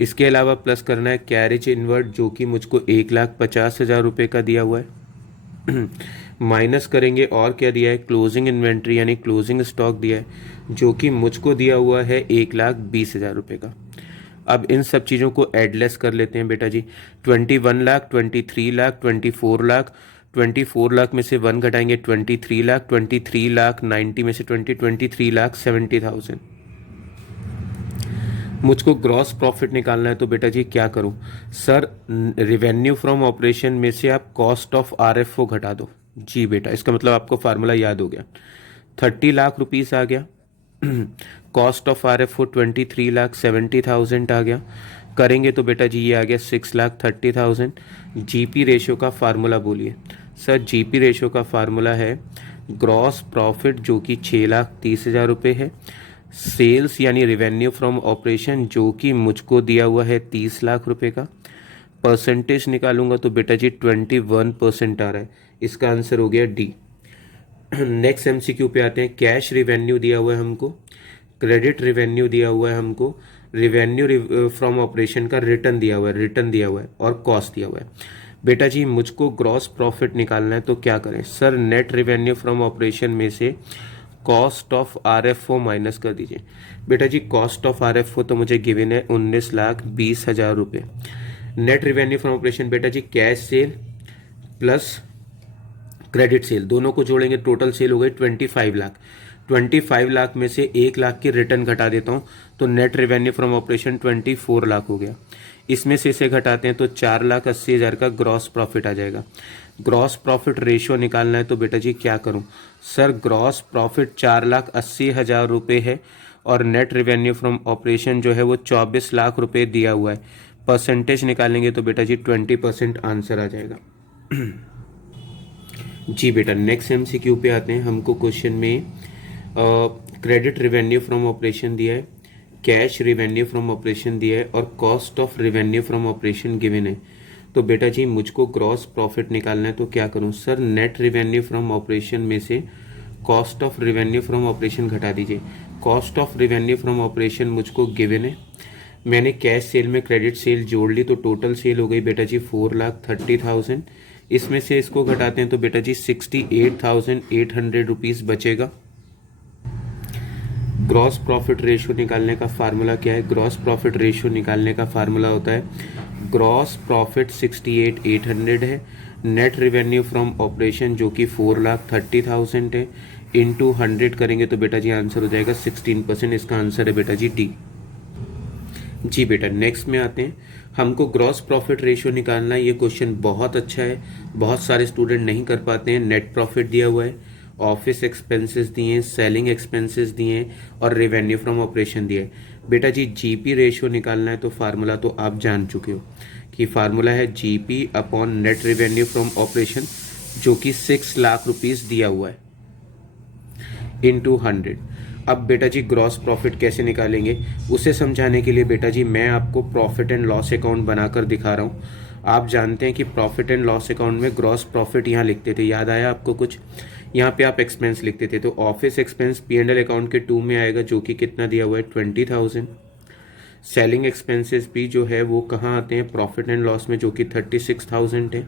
इसके अलावा प्लस करना है कैरेज इनवर्ड जो कि मुझको 1,50,000 रुपये का दिया हुआ है। माइनस करेंगे और क्या दिया है? क्लोजिंग इन्वेंट्री यानी क्लोजिंग स्टॉक दिया है जो कि मुझको दिया हुआ है 1,20,000 रुपये का। अब इन सब चीज़ों को एडलेस कर लेते हैं बेटा जी। 21 लाख, 23 लाख, 24 लाख, 24 लाख में से 1 घटाएंगे 23 लाख, 23 लाख 90 में से 23 लाख 70,000। मुझको ग्रॉस प्रॉफिट निकालना है तो बेटा जी क्या करूं? सर रिवेन्यू फ्रॉम ऑपरेशन में से आप कॉस्ट ऑफ आरएफओ घटा दो। जी बेटा, इसका मतलब आपको फार्मूला याद हो गया। 30 लाख रुपीस आ गया, कॉस्ट ऑफ आरएफओ 23 लाख 70,000 आ गया। करेंगे तो बेटा जी ये आ गया 6 लाख 30,000। जीपी रेशियो का फार्मूला बोलिए। सर जीपी रेशियो का फार्मूला है ग्रॉस प्रॉफिट जो कि 6,30,000 रुपये है, सेल्स यानी रिवेन्यू फ्रॉम ऑपरेशन जो कि मुझको दिया हुआ है 30 लाख रुपए का, परसेंटेज निकालूंगा तो बेटा जी 21% आ रहा है। इसका आंसर हो गया डी। नेक्स्ट एमसीक्यू पे आते हैं। कैश रिवेन्यू दिया हुआ है हमको, क्रेडिट रिवेन्यू दिया हुआ है हमको, रिवेन्यू फ्रॉम ऑपरेशन का रिटर्न दिया हुआ है, रिटर्न दिया हुआ है और कॉस्ट दिया हुआ है। बेटा जी मुझको ग्रॉस प्रॉफिट निकालना है तो क्या करें? Sir net revenue from operation में से कॉस्ट ऑफ आरएफओ माइनस कर दीजिए। बेटा जी कॉस्ट ऑफ आरएफओ तो मुझे गिवन है 19,20,000 रुपये। नेट रिवेन्यू फ्रॉम ऑपरेशन बेटा जी cash sale plus credit sale दोनों को जोड़ेंगे, टोटल सेल हो गई 25 लाख। 25 लाख में से 1 लाख की रिटर्न घटा देता हूँ तो net revenue from operation 24 lakh हो गया। इसमें से इसे घटाते हैं तो 4,80,000 का ग्रॉस प्रॉफिट आ जाएगा। ग्रॉस प्रॉफिट रेशियो निकालना है तो बेटा जी क्या करूं? सर ग्रॉस प्रॉफिट 4,80,000 रुपये है और नेट रेवेन्यू फ्रॉम ऑपरेशन जो है वो 24 लाख रुपये दिया हुआ है। परसेंटेज निकालेंगे तो बेटा जी 20% आंसर आ जाएगा। जी बेटा नेक्स्ट एमसीक्यू पे आते हैं। हमको क्वेश्चन में क्रेडिट रिवेन्यू फ्रॉम ऑपरेशन दिया है, कैश रिवेन्यू फ्रॉम ऑपरेशन दिया है और cost of revenue from operation given है। तो बेटा जी मुझको ग्रॉस प्रॉफिट निकालना है तो क्या करूं? Sir net revenue from operation में से cost of revenue from operation घटा दीजिए। Cost of revenue from operation मुझको गिवन है, मैंने कैश सेल में क्रेडिट सेल जोड़ ली तो टोटल सेल हो गई बेटा जी 4,30,000। इसमें से इसको घटाते हैं तो बेटा जी 68,800 रुपीज़ बचेगा। ग्रॉस प्रॉफिट रेशियो निकालने का फार्मूला क्या है? ग्रॉस प्रॉफिट रेशियो निकालने का फार्मूला होता है ग्रॉस प्रॉफिट 68,800 है, नेट रिवेन्यू फ्रॉम ऑपरेशन जो कि 4,30,000 है, इंटू 100 करेंगे तो बेटा जी आंसर हो जाएगा 16%। इसका आंसर है बेटा जी डी। जी बेटा नेक्स्ट में आते हैं। हमको ग्रॉस प्रॉफिट रेशियो निकालना है। ये क्वेश्चन बहुत अच्छा है, बहुत सारे स्टूडेंट नहीं कर पाते हैं। नेट प्रॉफिट दिया हुआ है, ऑफिस एक्सपेंसेस दिए हैं, सेलिंग एक्सपेंसेस दिए हैं और रेवेन्यू फ्रॉम ऑपरेशन दिया है। बेटा जी जीपी रेशियो निकालना है तो फार्मूला तो आप जान चुके हो कि फार्मूला है GP upon net revenue from operation जो कि 6 लाख रुपीज़ दिया हुआ है इंटू 100। अब बेटा जी ग्रॉस प्रॉफिट कैसे निकालेंगे उसे समझाने के लिए बेटा जी मैं आपको प्रॉफिट एंड लॉस अकाउंट बनाकर दिखा रहा हूँ। आप जानते हैं कि प्रॉफिट एंड लॉस अकाउंट में ग्रॉस प्रॉफिट यहाँ लिखते थे, याद आया आपको कुछ? यहाँ पे आप एक्सपेंस लिखते थे तो ऑफिस एक्सपेंस P&L अकाउंट के 2 में आएगा जो कि कितना दिया हुआ है 20,000। सेलिंग एक्सपेंसेस भी जो है वो कहाँ आते हैं? प्रॉफिट एंड लॉस में जो कि 36,000 है।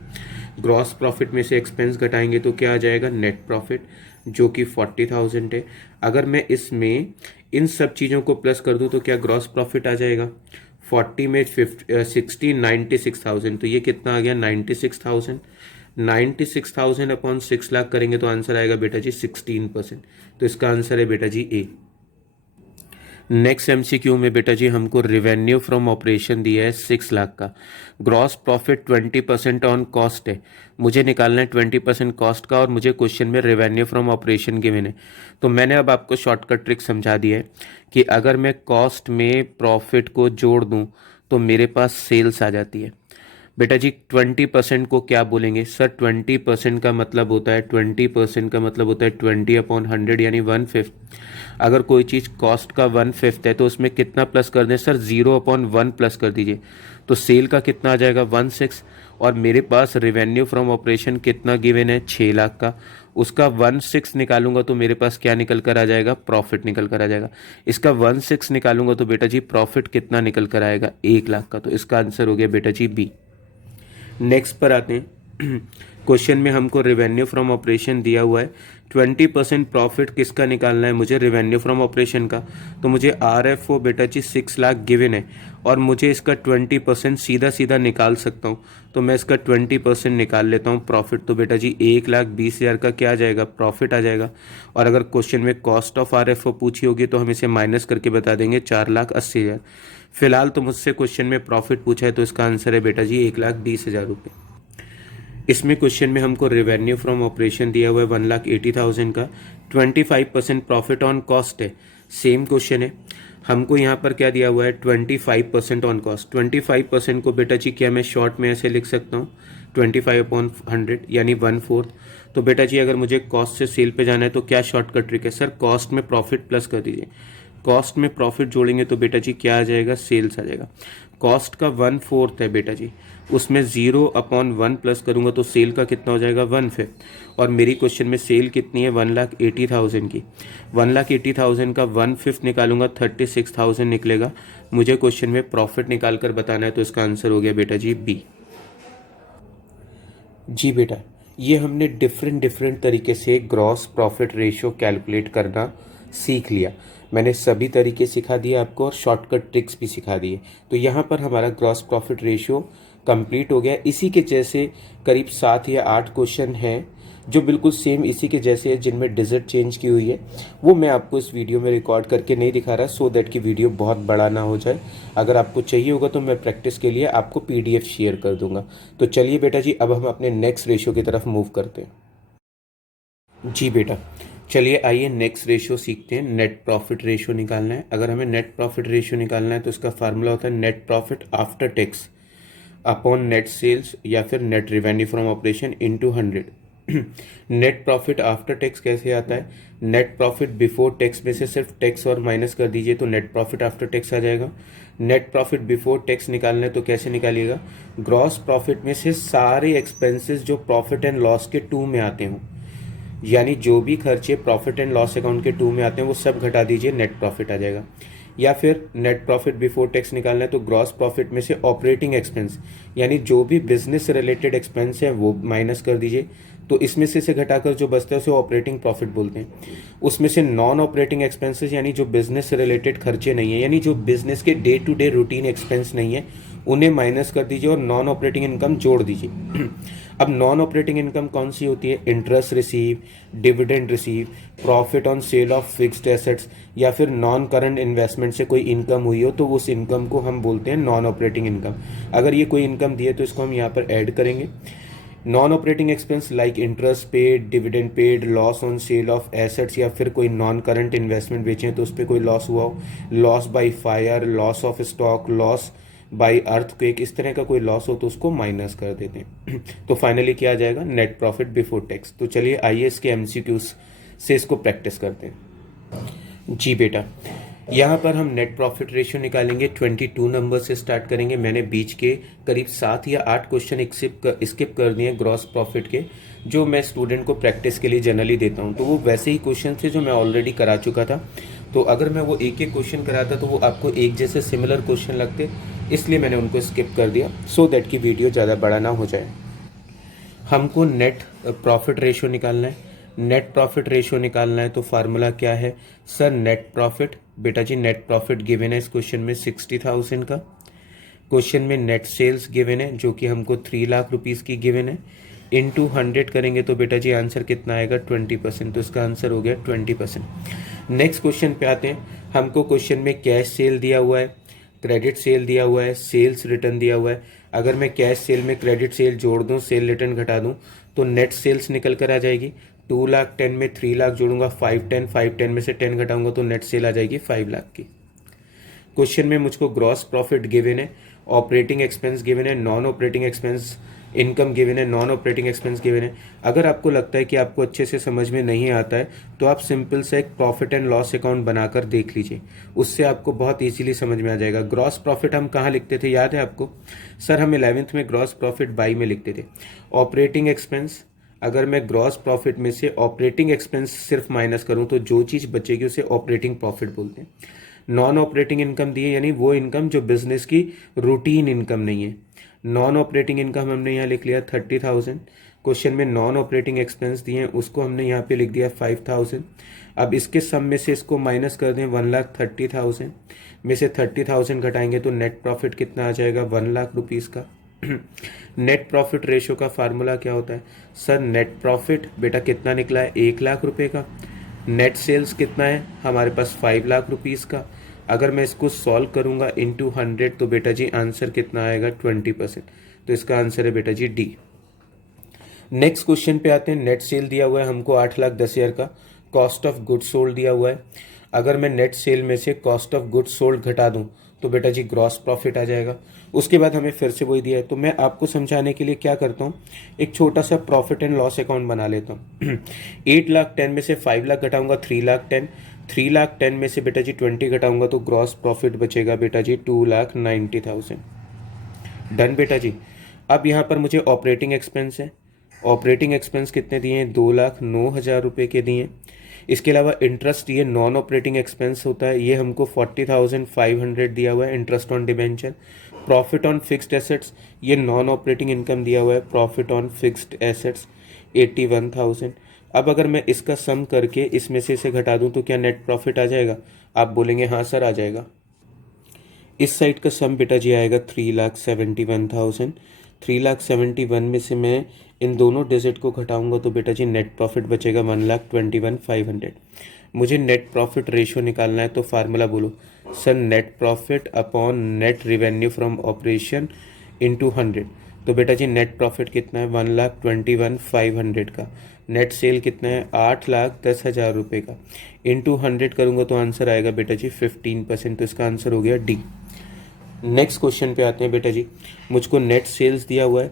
ग्रॉस प्रॉफिट में से एक्सपेंस घटाएंगे तो क्या आ जाएगा? नेट प्रॉफिट जो कि 40,000 है। अगर मैं इसमें इन सब चीज़ों को प्लस कर दूं तो क्या ग्रॉस प्रॉफिट आ जाएगा? 40 में 60 96,000 तो ये कितना आ गया? 96,000। 96,000 अपॉन 6 लाख करेंगे तो आंसर आएगा बेटा जी 16%। तो इसका आंसर है बेटा जी ए। नेक्स्ट एमसीक्यू में बेटा जी हमको रिवेन्यू फ्रॉम ऑपरेशन दिया है 6 लाख का, ग्रॉस प्रॉफिट 20% ऑन कॉस्ट है, मुझे निकालना है 20% कॉस्ट का और मुझे क्वेश्चन में रिवेन्यू फ्रॉम ऑपरेशन गिवन है। तो मैंने अब आपको शॉर्टकट ट्रिक समझा दिया है कि अगर मैं कॉस्ट में प्रॉफिट को जोड़ दूं तो मेरे पास सेल्स आ जाती है। बेटा जी 20% को क्या बोलेंगे? सर 20% का मतलब होता है 20% का मतलब होता है 20/100 यानी 1/5। अगर कोई चीज़ कॉस्ट का 1/5 है तो उसमें कितना प्लस कर दें? सर 0/1 प्लस कर दीजिए तो सेल का कितना आ जाएगा? 1/6। और मेरे पास रिवेन्यू फ्रॉम ऑपरेशन कितना गिवन है? 6 लाख का, उसका 1/6 निकालूंगा तो मेरे पास क्या निकल कर आ जाएगा? प्रॉफिट निकल कर आ जाएगा। इसका 1/6 निकालूंगा तो बेटा जी प्रॉफिट कितना निकल कर आएगा? 1 लाख का। तो इसका आंसर हो गया बेटा जी बी। नेक्स्ट पर आते हैं। क्वेश्चन में हमको रेवेन्यू फ्रॉम ऑपरेशन दिया हुआ है, 20% प्रॉफिट किसका निकालना है मुझे, रेवेन्यू फ्रॉम ऑपरेशन का। तो मुझे RFO बेटा जी 6 लाख गिवन है और मुझे इसका 20% सीधा सीधा निकाल सकता हूँ। तो मैं इसका 20% निकाल लेता हूँ प्रॉफिट। तो बेटा जी 1,20,000 का क्या आ जाएगा, प्रॉफिट आ जाएगा। और अगर क्वेश्चन में कॉस्ट ऑफ RFO पूछी होगी तो हम इसे माइनस करके बता देंगे 4,80,000। फिलहाल तो मुझसे क्वेश्चन में प्रॉफिट पूछा है तो इसका आंसर है बेटा जी 1,20,000 रुपये। इसमें क्वेश्चन में हमको रेवेन्यू फ्रॉम ऑपरेशन दिया हुआ है 1,80,000 का, 25% प्रॉफिट ऑन कॉस्ट है। सेम क्वेश्चन है, हमको यहाँ पर क्या दिया हुआ है 25% ऑन कॉस्ट। 25% को बेटा जी क्या मैं शॉर्ट में ऐसे लिख सकता हूँ 25/100 यानी 1/4। तो बेटा जी अगर मुझे कॉस्ट से सेल पे जाना है तो क्या शॉर्टकट ट्रिक है, सर कॉस्ट में प्रॉफिट प्लस कर दीजिए। कॉस्ट में प्रॉफिट जोड़ेंगे तो बेटा जी क्या आ जाएगा, सेल्स आ जाएगा। कॉस्ट का 1/4 है बेटा जी, उसमें 0/1 प्लस करूंगा तो सेल का कितना हो जाएगा 1/5। और मेरी क्वेश्चन में सेल कितनी है 1,80,000 की। 1,80,000 का 1/5 निकालूंगा 36,000 निकलेगा। मुझे क्वेश्चन में प्रॉफिट निकाल कर बताना है तो इसका आंसर हो गया बेटा जी बी। जी बेटा, ये हमने डिफरेंट डिफरेंट तरीके से ग्रॉस प्रॉफिट रेशियो कैलकुलेट करना सीख लिया। मैंने सभी तरीके सिखा दिए आपको और शॉर्टकट ट्रिक्स भी सिखा दिए। तो यहाँ पर हमारा ग्रॉस प्रॉफिट रेशियो कंप्लीट हो गया। इसी के जैसे करीब 7 या 8 क्वेश्चन हैं जो बिल्कुल सेम इसी के जैसे हैं, जिनमें डिजिट चेंज की हुई है। वो मैं आपको इस वीडियो में रिकॉर्ड करके नहीं दिखा रहा, सो दैट कि वीडियो बहुत बड़ा ना हो जाए। अगर आपको चाहिए होगा तो मैं प्रैक्टिस के लिए आपको PDF शेयर कर दूंगा। तो चलिए बेटा जी, अब हम अपने नेक्स्ट रेशियो की तरफ मूव करते हैं। जी बेटा, चलिए आइए नेक्स्ट रेशियो सीखते हैं। नेट प्रॉफिट रेशियो निकालना है। अगर हमें नेट प्रॉफिट रेशियो निकालना है तो इसका फार्मूला होता है net profit after tax upon net sales या फिर net revenue from operation into 100। Net profit after tax कैसे आता है, नेट प्रॉफिट बिफोर टैक्स में से सिर्फ टैक्स और माइनस कर दीजिए तो नेट प्रॉफिट आफ्टर टैक्स आ जाएगा। नेट प्रॉफिट बिफोर टैक्स निकालना है तो कैसे निकालिएगा, ग्रॉस प्रॉफिट में से सारे एक्सपेंसेस जो प्रॉफिट एंड लॉस के 2 में आते हों, यानी जो भी खर्चे प्रॉफिट एंड लॉस अकाउंट के 2 में आते हैं वो सब घटा दीजिए, नेट प्रॉफिट आ जाएगा। या फिर नेट प्रॉफिट बिफोर टैक्स निकालना है तो ग्रॉस प्रॉफिट में से ऑपरेटिंग एक्सपेंस यानी जो भी बिजनेस रिलेटेड एक्सपेंस है वो माइनस कर दीजिए। तो इसमें से घटाकर जो बचता है उसे ऑपरेटिंग प्रॉफिट बोलते हैं। उसमें से नॉन ऑपरेटिंग एक्सपेंसेस यानी जो बिजनेस रिलेटेड खर्चे नहीं है, यानी जो बिजनेस के day to day routine expense नहीं है, उन्हें माइनस कर दीजिए और नॉन ऑपरेटिंग इनकम जोड़ दीजिए। अब नॉन ऑपरेटिंग इनकम कौन सी होती है, interest receive, dividend receive, profit on sale of fixed assets या फिर नॉन करंट इन्वेस्टमेंट से कोई इनकम हुई हो तो उस इनकम को हम बोलते हैं नॉन ऑपरेटिंग इनकम। अगर ये कोई इनकम दी है तो इसको हम यहाँ पर ऐड करेंगे। Non operating expense like interest paid, dividend paid, loss on sale of assets या फिर कोई नॉन करंट इन्वेस्टमेंट बेचें तो उस पर कोई लॉस हुआ हो, loss by fire, loss of stock, loss by earthquake, इस तरह का कोई लॉस हो तो उसको माइनस कर देते हैं। तो फाइनली क्या आ जाएगा, नेट प्रॉफिट बिफोर टैक्स। तो चलिए आइए इसके MCQs से इसको प्रैक्टिस करते हैं। जी बेटा, यहाँ पर हम नेट प्रॉफिट रेशियो निकालेंगे, 22 नंबर से स्टार्ट करेंगे। मैंने बीच के करीब 7 या 8 क्वेश्चन स्किप कर दिए ग्रॉस प्रॉफिट के, जो मैं स्टूडेंट को प्रैक्टिस के लिए जनरली देता हूँ। तो वो वैसे ही क्वेश्चन थे जो मैं ऑलरेडी करा चुका था। तो अगर मैं वो एक एक क्वेश्चन कराता तो वो आपको एक जैसे सिमिलर क्वेश्चन लगते, इसलिए मैंने उनको स्किप कर दिया सो दैट कि वीडियो ज़्यादा बड़ा ना हो जाए। हमको नेट प्रॉफिट रेशियो निकालना है। नेट प्रॉफिट रेशियो निकालना है तो फार्मूला क्या है, सर नेट प्रॉफिट, बेटा जी नेट प्रॉफिट गिवन है इस क्वेश्चन में 60,000 का। क्वेश्चन में नेट सेल्स गिवन है जो कि हमको 3 लाख रुपीज़ की गिवन है, इनटू 100 करेंगे तो बेटा जी आंसर कितना आएगा 20%। तो इसका आंसर हो गया 20%। नेक्स्ट क्वेश्चन पे आते हैं। हमको क्वेश्चन में कैश सेल दिया हुआ है, क्रेडिट सेल दिया हुआ है, सेल्स रिटर्न दिया हुआ है। अगर मैं कैश सेल में क्रेडिट सेल जोड़ दूं, सेल रिटर्न घटा दूं तो नेट सेल्स निकल कर आ जाएगी। 2 लाख 10 में 3 लाख जोड़ूंगा 510 में से 10 घटाऊंगा तो नेट सेल आ जाएगी 5 लाख की। क्वेश्चन में मुझको ग्रॉस प्रॉफिट गिवन है, ऑपरेटिंग एक्सपेंस गिवन है, non operating expense income given है, नॉन ऑपरेटिंग एक्सपेंस गिवन है। अगर आपको लगता है कि आपको अच्छे से समझ में नहीं आता है तो आप सिंपल सा एक प्रॉफिट एंड लॉस अकाउंट बनाकर देख लीजिए, उससे आपको बहुत इजीली समझ में आ जाएगा। ग्रॉस प्रॉफिट हम कहाँ लिखते थे, याद है आपको, सर हम 11th में ग्रॉस प्रॉफिट बाई में लिखते थे। ऑपरेटिंग एक्सपेंस, अगर मैं ग्रॉस प्रॉफिट में से ऑपरेटिंग एक्सपेंस सिर्फ माइनस करूं तो जो चीज़ बचेगी उसे ऑपरेटिंग प्रॉफिट बोलते हैं। नॉन ऑपरेटिंग इनकम दी है यानी वो इनकम जो बिजनेस की रूटीन इनकम नहीं है। नॉन ऑपरेटिंग इनकम हमने यहाँ लिख लिया 30,000। क्वेश्चन में नॉन ऑपरेटिंग एक्सपेंस दिए हैं, उसको हमने यहाँ पे लिख दिया 5,000। अब इसके सम में से इसको माइनस कर दें, 1,30,000 में से 30,000 घटाएंगे तो नेट प्रॉफिट कितना आ जाएगा, 1,00,000 रुपीज़ का। नेट प्रॉफिट रेशो का फार्मूला क्या होता है सर? नेट प्रॉफिट बेटा कितना निकला है, 1,00,000 रुपये का। नेट सेल्स कितना है हमारे पास, 5,00,000 रुपीज़ का। अगर मैं इसको सॉल्व करूंगा इनटू 100 तो बेटा जी आंसर कितना आएगा, 20%। तो इसका आंसर है बेटा जी डी। नेक्स्ट क्वेश्चन पे आते हैं। नेट सेल दिया हुआ है हमको 8,10,000 का। कॉस्ट ऑफ गुड्स सोल्ड दिया हुआ है। अगर मैं नेट सेल में से कॉस्ट ऑफ गुड्स सोल्ड घटा दूं तो बेटा जी ग्रॉस प्रॉफिट आ जाएगा। उसके बाद हमें फिर से वही दिया है, तो मैं आपको समझाने के लिए क्या करता हूँ, एक छोटा सा प्रॉफिट एंड लॉस अकाउंट बना लेता हूँ। 8,10,000 में से 5,00,000 घटाऊंगा, 3,10,000। 3,10,000 में से बेटा जी 20 घटाऊंगा तो ग्रॉस प्रॉफिट बचेगा बेटा जी 2,90,000। डन बेटा जी। अब यहाँ पर मुझे ऑपरेटिंग एक्सपेंस है। ऑपरेटिंग एक्सपेंस कितने दिए हैं, 2,09,000 रुपये के दिए। इसके अलावा इंटरेस्ट, ये नॉन ऑपरेटिंग एक्सपेंस होता है, ये हमको 40,500 दिया हुआ है interest on debenture. Profit on fixed assets, ये नॉन ऑपरेटिंग इनकम दिया हुआ है, प्रॉफिट ऑन फिक्स्ड एसेट्स 81,000। अब अगर मैं इसका सम करके इसमें से इसे घटा दूं तो क्या नेट प्रॉफिट आ जाएगा? आप बोलेंगे हाँ सर आ जाएगा। इस साइड का सम बेटा जी आएगा 3,71,000। 3,71,000 में से मैं इन दोनों डिजिट को घटाऊंगा तो बेटा जी नेट प्रॉफिट बचेगा 1,21,500। मुझे नेट प्रॉफिट रेशियो निकालना है तो फार्मूला बोलो sir. Net profit upon net revenue from operation into 100। तो बेटा जी नेट प्रॉफिट कितना है, 1,21,500 का। नेट सेल कितना है, 8,10,000 रुपये का। इंटू 100 करूँगा तो आंसर आएगा बेटा जी 15%। तो इसका आंसर हो गया डी। नेक्स्ट क्वेश्चन पे आते हैं बेटा जी। मुझको नेट सेल्स दिया हुआ है,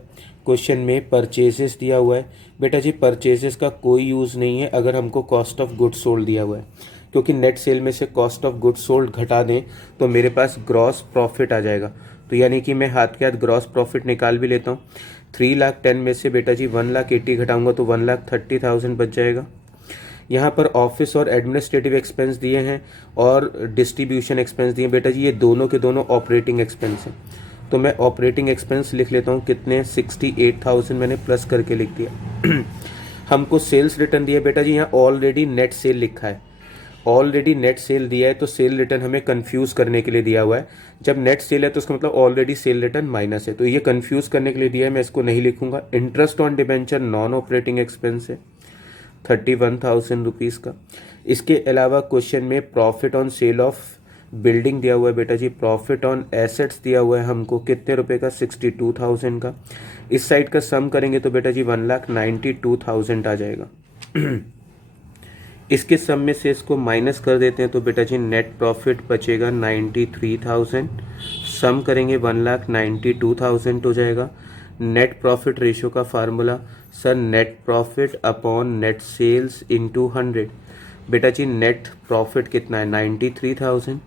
क्वेश्चन में परचेजेस दिया हुआ है। बेटा जी परचेजेस का कोई यूज़ नहीं है अगर हमको कॉस्ट ऑफ गुड्स सोल्ड दिया हुआ है, क्योंकि नेट सेल में से कॉस्ट ऑफ गुड्स सोल्ड घटा दें तो मेरे पास ग्रॉस प्रॉफिट आ जाएगा। तो यानी कि मैं हाथ के हाथ ग्रॉस प्रॉफिट निकाल भी लेता हूँ। 3,10,000 में से बेटा जी 1,80,000 घटाऊंगा तो 1,30,000 बच जाएगा। यहाँ पर ऑफिस और एडमिनिस्ट्रेटिव एक्सपेंस दिए हैं और डिस्ट्रीब्यूशन एक्सपेंस दिए हैं। बेटा जी ये दोनों के दोनों ऑपरेटिंग एक्सपेंस हैं, तो मैं ऑपरेटिंग एक्सपेंस लिख लेता हूँ। कितने, 68,000 मैंने प्लस करके लिख दिया। हमको सेल्स रिटर्न दिया बेटा जी, यहाँ ऑलरेडी नेट सेल लिखा है। ऑलरेडी नेट सेल दिया है तो सेल रिटर्न हमें कंफ्यूज करने के लिए दिया हुआ है। जब नेट सेल है तो उसका मतलब ऑलरेडी सेल रिटर्न माइनस है, तो ये कंफ्यूज करने के लिए दिया है, मैं इसको नहीं लिखूंगा। Interest on debenture non operating expense है 31,000 रुपीज़ का। इसके अलावा क्वेश्चन में profit on sale of building दिया हुआ है बेटा जी। प्रॉफिट ऑन एसेट्स दिया हुआ है हमको कितने रुपए का, 62,000 का। इस साइड का सम करेंगे तो बेटा जी 1,92,000 आ जाएगा। इसके सम में से इसको माइनस कर देते हैं तो बेटा जी नेट प्रॉफिट बचेगा 93,000। सम करेंगे 1,92,000 हो जाएगा। नेट प्रॉफिट रेशियो का formula sir, net profit upon net sales into 100। बेटा जी नेट प्रॉफिट कितना है, 93,000।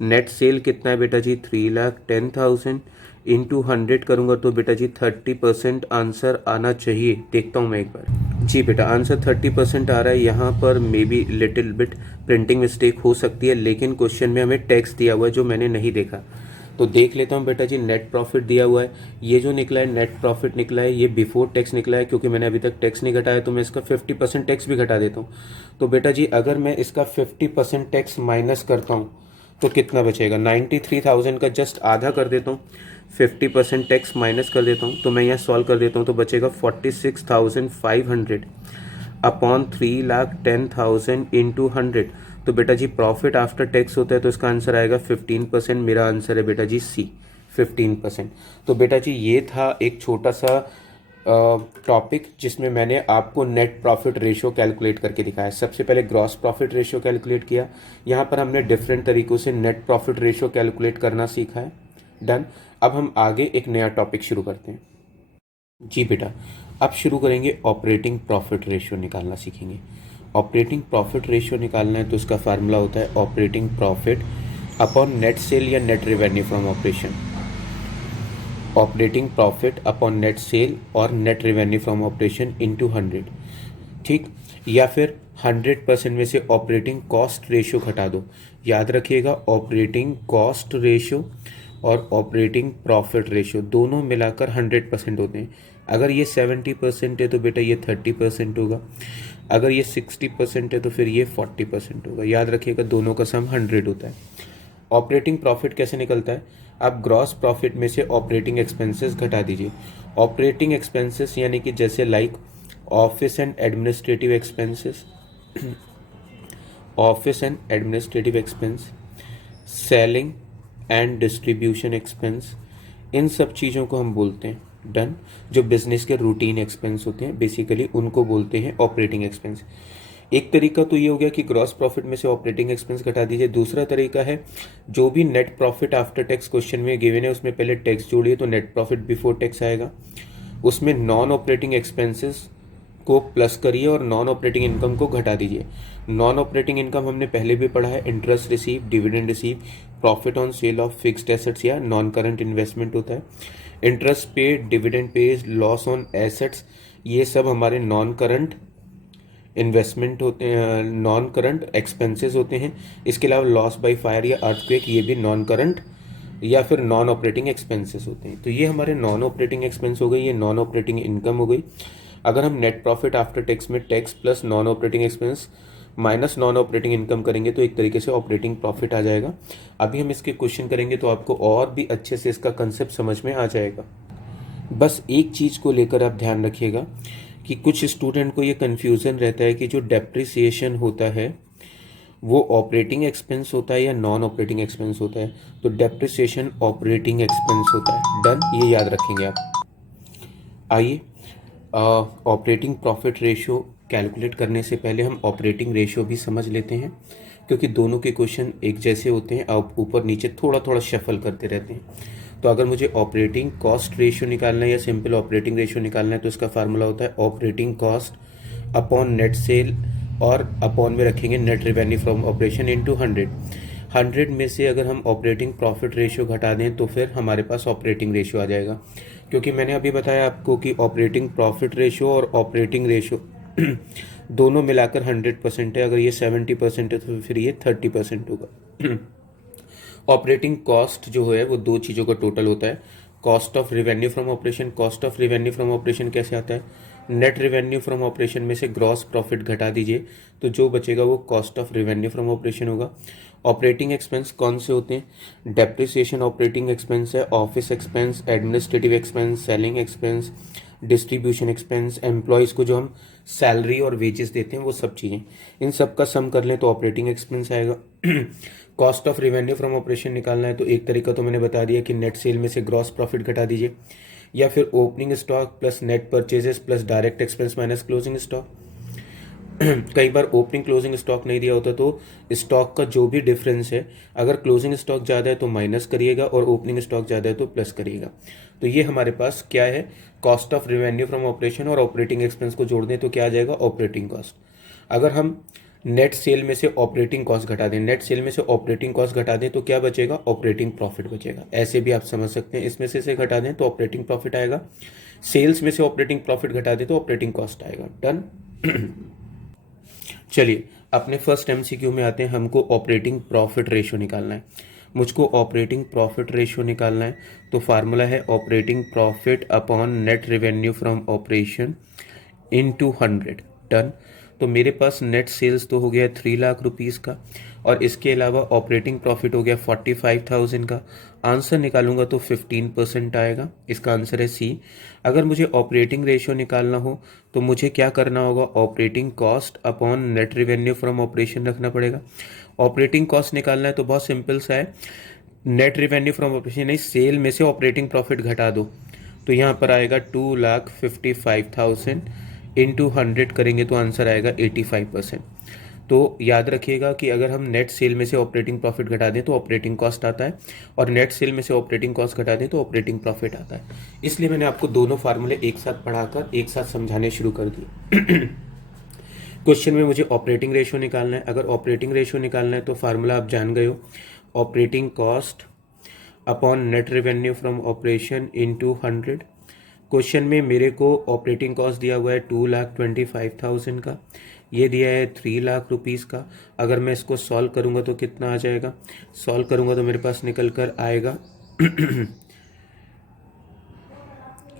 नेट सेल कितना है बेटा जी, 3,10,000 इंटू 100 करूँगा तो बेटा जी 30% आंसर आना चाहिए। देखता हूँ मैं एक बार। जी बेटा आंसर 30% आ रहा है। यहाँ पर may be little bit printing mistake हो सकती है, लेकिन क्वेश्चन में हमें टैक्स दिया हुआ है जो मैंने नहीं देखा, तो देख लेता हूँ बेटा जी। नेट प्रॉफिट दिया हुआ है, ये जो निकला है नेट प्रॉफिट निकला है, ये बिफोर टैक्स निकला है, क्योंकि मैंने अभी तक टैक्स नहीं घटाया तो मैं इसका 50% टैक्स भी घटा देता हूँ। तो बेटा जी अगर मैं इसका 50% टैक्स माइनस करता हूँ तो कितना बचेगा, 93,000 का जस्ट आधा कर देता हूँ, 50% टैक्स माइनस कर देता हूँ, तो मैं यहाँ सॉल्व कर देता हूँ तो बचेगा 46,500 अपॉन 3,10,000 इंटू 100। तो बेटा जी प्रॉफिट आफ्टर टैक्स होता है तो इसका आंसर आएगा 15%। मेरा आंसर है बेटा जी सी, 15%। तो बेटा जी ये था एक छोटा सा टॉपिक जिसमें मैंने आपको नेट प्रॉफिट रेशियो कैलकुलेट करके दिखाया। सबसे पहले ग्रॉस प्रॉफिट रेशियो कैलकुलेट किया, यहाँ पर हमने डिफरेंट तरीक़ों से नेट प्रॉफिट रेशियो कैलकुलेट करना सीखा है। डन। अब हम आगे एक नया टॉपिक शुरू करते हैं। जी बेटा अब शुरू करेंगे ऑपरेटिंग प्रॉफिट रेशियो निकालना सीखेंगे। ऑपरेटिंग प्रॉफिट रेशियो निकालना है तो इसका फार्मूला होता है operating profit upon net sale या net revenue from operation. Operating profit upon net sale और net revenue from operation into 100, ठीक। या फिर 100% में से ऑपरेटिंग कॉस्ट रेशियो घटा दो। याद रखिएगा ऑपरेटिंग कॉस्ट रेशियो और ऑपरेटिंग प्रॉफिट रेशियो दोनों मिलाकर 100% होते हैं। अगर ये 70% है तो बेटा ये 30% होगा, अगर ये 60% है तो फिर ये 40% होगा। याद रखिएगा दोनों का सम 100 होता है। ऑपरेटिंग प्रॉफिट कैसे निकलता है? आप ग्रॉस प्रॉफिट में से ऑपरेटिंग एक्सपेंसेस घटा दीजिए। ऑपरेटिंग एक्सपेंसेस यानी कि जैसे like office and administrative expenses, office and administrative expense, selling and distribution expense, इन सब चीज़ों को हम बोलते हैं डन। जो बिजनेस के रूटीन एक्सपेंस होते हैं बेसिकली उनको बोलते हैं ऑपरेटिंग एक्सपेंस। एक तरीका तो ये हो गया कि ग्रॉस प्रॉफिट में से ऑपरेटिंग एक्सपेंस घटा दीजिए। दूसरा तरीका है जो भी net profit after tax question में गिवन है उसमें पहले टैक्स जोड़िए तो नेट प्रॉफिट बिफोर टैक्स आएगा। उसमें नॉन ऑपरेटिंग एक्सपेंसेस को प्लस करिए और नॉन ऑपरेटिंग इनकम को घटा दीजिए। नॉन ऑपरेटिंग इनकम हमने पहले भी पढ़ा है, interest receive, dividend receive, profit on sale of fixed assets या नॉन करंट इन्वेस्टमेंट होता है। इंटरेस्ट पे, dividend pay, loss on assets, ये सब हमारे नॉन करंट इन्वेस्टमेंट होते हैं, नॉन करंट एक्सपेंसेस होते हैं। इसके अलावा लॉस बाय फायर या अर्थक्वेक, ये भी नॉन करंट या फिर नॉन ऑपरेटिंग एक्सपेंसेस होते हैं। तो ये हमारे नॉन ऑपरेटिंग एक्सपेंस हो गई, ये नॉन ऑपरेटिंग इनकम हो गई। अगर हम नेट प्रॉफिट आफ्टर टैक्स में tax plus non operating expense minus non operating income करेंगे तो एक तरीके से ऑपरेटिंग प्रॉफिट आ जाएगा। अभी हम इसके क्वेश्चन करेंगे तो आपको और भी अच्छे से इसका कंसेप्ट समझ में आ जाएगा। बस एक चीज़ को लेकर आप ध्यान रखिएगा कि कुछ स्टूडेंट को ये कन्फ्यूज़न रहता है कि जो डेप्रिसिएशन होता है वो ऑपरेटिंग एक्सपेंस होता है या नॉन ऑपरेटिंग एक्सपेंस होता है। तो डेप्रिसिएशन ऑपरेटिंग एक्सपेंस होता है, डन, ये याद रखेंगे आप। आइए ऑपरेटिंग प्रॉफिट रेशियो कैलकुलेट करने से पहले हम ऑपरेटिंग रेशियो भी समझ लेते हैं, क्योंकि दोनों के क्वेश्चन एक जैसे होते हैं, आप ऊपर नीचे थोड़ा थोड़ा शफल करते रहते हैं। तो अगर मुझे ऑपरेटिंग कॉस्ट रेशियो निकालना है या सिंपल ऑपरेटिंग रेशियो निकालना है तो इसका फार्मूला होता है operating cost upon net sale और अपॉन में रखेंगे net revenue from operation into 100। 100 में से अगर हम ऑपरेटिंग प्रॉफिट रेशियो घटा दें तो फिर हमारे पास ऑपरेटिंग रेशियो आ जाएगा। क्योंकि मैंने अभी बताया आपको कि ऑपरेटिंग प्रॉफिट रेशियो और ऑपरेटिंग रेशियो दोनों मिलाकर 100% है। अगर ये 70% है तो फिर ये 30% होगा। ऑपरेटिंग कॉस्ट जो है वो दो चीज़ों का टोटल होता है, cost of revenue from operation. Cost of revenue from operation कैसे आता है? नेट रिवेन्यू फ्रॉम ऑपरेशन में से ग्रॉस प्रॉफिट घटा दीजिए तो जो बचेगा वो cost of revenue from operation होगा। ऑपरेटिंग एक्सपेंस कौन से होते हैं? डेप्रिसिएशन ऑपरेटिंग एक्सपेंस है, office expense, administrative expense, selling expense, distribution expense, employees को जो हम सैलरी और वेजेस देते हैं वो सब चीज़ें, इन सब का सम कर लें तो ऑपरेटिंग एक्सपेंस आएगा। Cost of revenue from operation निकालना है तो एक तरीका तो मैंने बता दिया कि नेट सेल में से ग्रॉस प्रॉफिट घटा दीजिए, या फिर opening stock plus net purchases plus direct expense minus closing stock. कई बार ओपनिंग क्लोजिंग स्टॉक नहीं दिया होता तो स्टॉक का जो भी डिफरेंस है, अगर क्लोजिंग स्टॉक ज़्यादा है तो माइनस करिएगा और ओपनिंग स्टॉक ज़्यादा है तो प्लस करिएगा। तो ये हमारे पास क्या है, cost of revenue from operation और ऑपरेटिंग एक्सपेंस को जोड़ दें तो क्या आ जाएगा, ऑपरेटिंग कॉस्ट। अगर हम नेट सेल में से ऑपरेटिंग कॉस्ट घटा दें, नेट सेल में से ऑपरेटिंग कॉस्ट घटा दें तो क्या बचेगा, ऑपरेटिंग प्रॉफिट बचेगा। ऐसे भी आप समझ सकते हैं, इसमें से घटा दें तो ऑपरेटिंग प्रॉफिट आएगा, सेल्स में से ऑपरेटिंग प्रॉफिट घटा दें तो ऑपरेटिंग कॉस्ट आएगा, डन। चलिए अपने फर्स्ट एमसीक्यू में आते हैं। हमको ऑपरेटिंग प्रॉफिट रेशियो निकालना है। मुझको ऑपरेटिंग प्रॉफिट रेशियो निकालना है तो फार्मूला है operating profit upon net revenue from operation into 100, done. तो मेरे पास नेट सेल्स तो हो गया 3 लाख रुपीज़ का और इसके अलावा ऑपरेटिंग प्रॉफिट हो गया 45,000 का। आंसर निकालूंगा तो 15% आएगा, इसका आंसर है सी। अगर मुझे ऑपरेटिंग रेशियो निकालना हो तो मुझे क्या करना होगा, operating cost upon net revenue from operation रखना पड़ेगा। ऑपरेटिंग कॉस्ट निकालना है तो बहुत सिंपल सा है, नेट रेवेन्यू फ्रॉम ऑपरेशन नहीं, सेल में से ऑपरेटिंग प्रॉफिट घटा दो तो यहाँ पर आएगा 2,55,000 इंटू 100 करेंगे तो आंसर आएगा 85%। तो याद रखिएगा कि अगर हम नेट सेल में से ऑपरेटिंग प्रॉफिट घटा दें तो ऑपरेटिंग कॉस्ट आता है और नेट सेल में से ऑपरेटिंग कॉस्ट घटा दें तो ऑपरेटिंग प्रॉफिट आता है। इसलिए मैंने आपको दोनों फार्मूले एक साथ पढ़ाकर एक साथ समझाने शुरू कर दिए। क्वेश्चन में मुझे ऑपरेटिंग रेशियो निकालना है। अगर ऑपरेटिंग रेशियो निकालना है तो फार्मूला आप जान गए हो, operating cost upon net revenue from operation into 100। Question में मेरे को ऑपरेटिंग कॉस्ट दिया हुआ है 2,25,000 का, ये दिया है 3 लाख रुपीज़ का। अगर मैं इसको सॉल्व करूँगा तो कितना आ जाएगा, सॉल्व करूँगा तो मेरे पास निकल कर आएगा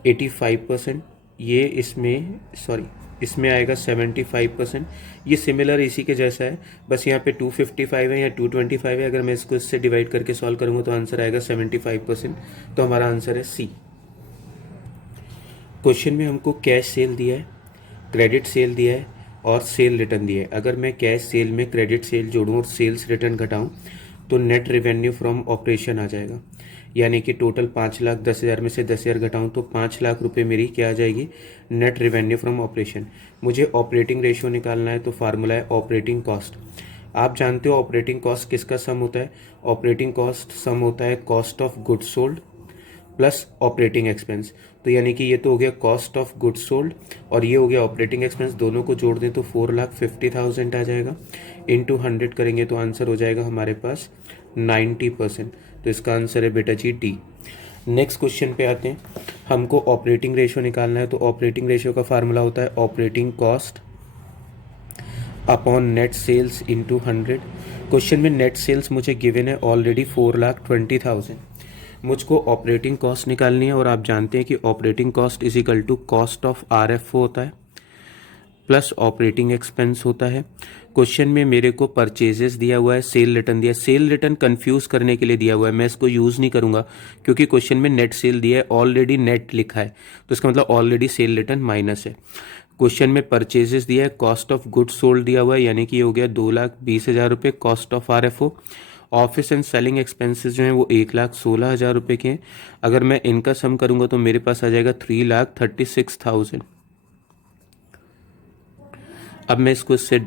85%, ये इसमें सॉरी इसमें आएगा 75%। ये सिमिलर इसी के जैसा है, बस यहाँ पे 255 है या 225 है। अगर मैं इसको इससे डिवाइड करके सॉल्व करूँगा तो आंसर आएगा 75%। तो हमारा आंसर है सी। क्वेश्चन में हमको कैश सेल दिया है, क्रेडिट सेल दिया है और सेल रिटर्न दिया है। अगर मैं कैश सेल में क्रेडिट सेल जोड़ूँ और सेल्स रिटर्न घटाऊँ तो नेट रेवेन्यू फ्रॉम ऑपरेशन आ जाएगा। यानी कि टोटल 5,10,000 में से 10,000 घटाऊँ तो 5 लाख रुपए मेरी क्या आ जाएगी, नेट रेवेन्यू फ्रॉम ऑपरेशन। मुझे ऑपरेटिंग रेशियो निकालना है तो फार्मूला है ऑपरेटिंग कॉस्ट। आप जानते हो ऑपरेटिंग कॉस्ट किसका सम होता है? ऑपरेटिंग कॉस्ट सम होता है cost of goods sold plus operating expense. तो यानी कि ये तो हो गया कॉस्ट ऑफ गुड्स सोल्ड और ये हो गया ऑपरेटिंग एक्सपेंस, दोनों को जोड़ दें तो 4,50,000 आ जाएगा। इंटू 100 करेंगे तो आंसर हो जाएगा हमारे पास 90%। तो इसका आंसर है बेटा जी डी। नेक्स्ट क्वेश्चन पे आते हैं। हमको ऑपरेटिंग रेशियो निकालना है तो ऑपरेटिंग रेशियो का फार्मूला होता है operating cost upon net sales into 100। Question में नेट सेल्स मुझे गिवन है ऑलरेडी 4,20,000। मुझको ऑपरेटिंग कॉस्ट निकालनी है और आप जानते हैं कि operating cost is equal to cost of RFO होता है प्लस ऑपरेटिंग एक्सपेंस होता है। क्वेश्चन में मेरे को परचेजेस दिया हुआ है, सेल रिटर्न दिया है। सेल रिटर्न कंफ्यूज करने के लिए दिया हुआ है, मैं इसको यूज़ नहीं करूंगा क्योंकि क्वेश्चन में नेट सेल दिया है, ऑलरेडी नेट लिखा है तो इसका मतलब ऑलरेडी सेल रिटर्न माइनस है। क्वेश्चन में परचेजेस दिया है, कॉस्ट ऑफ गुड्स सोल्ड दिया हुआ है यानी कि ये हो गया 2,20,000 रुपये cost of RFO। Office and selling expenses जो हैं वो 1,16,000 रुपये के हैं। अगर मैं इनका सम करूंगा तो मेरे पास आ जाएगा 3,36,000। अब मैं इसको इससे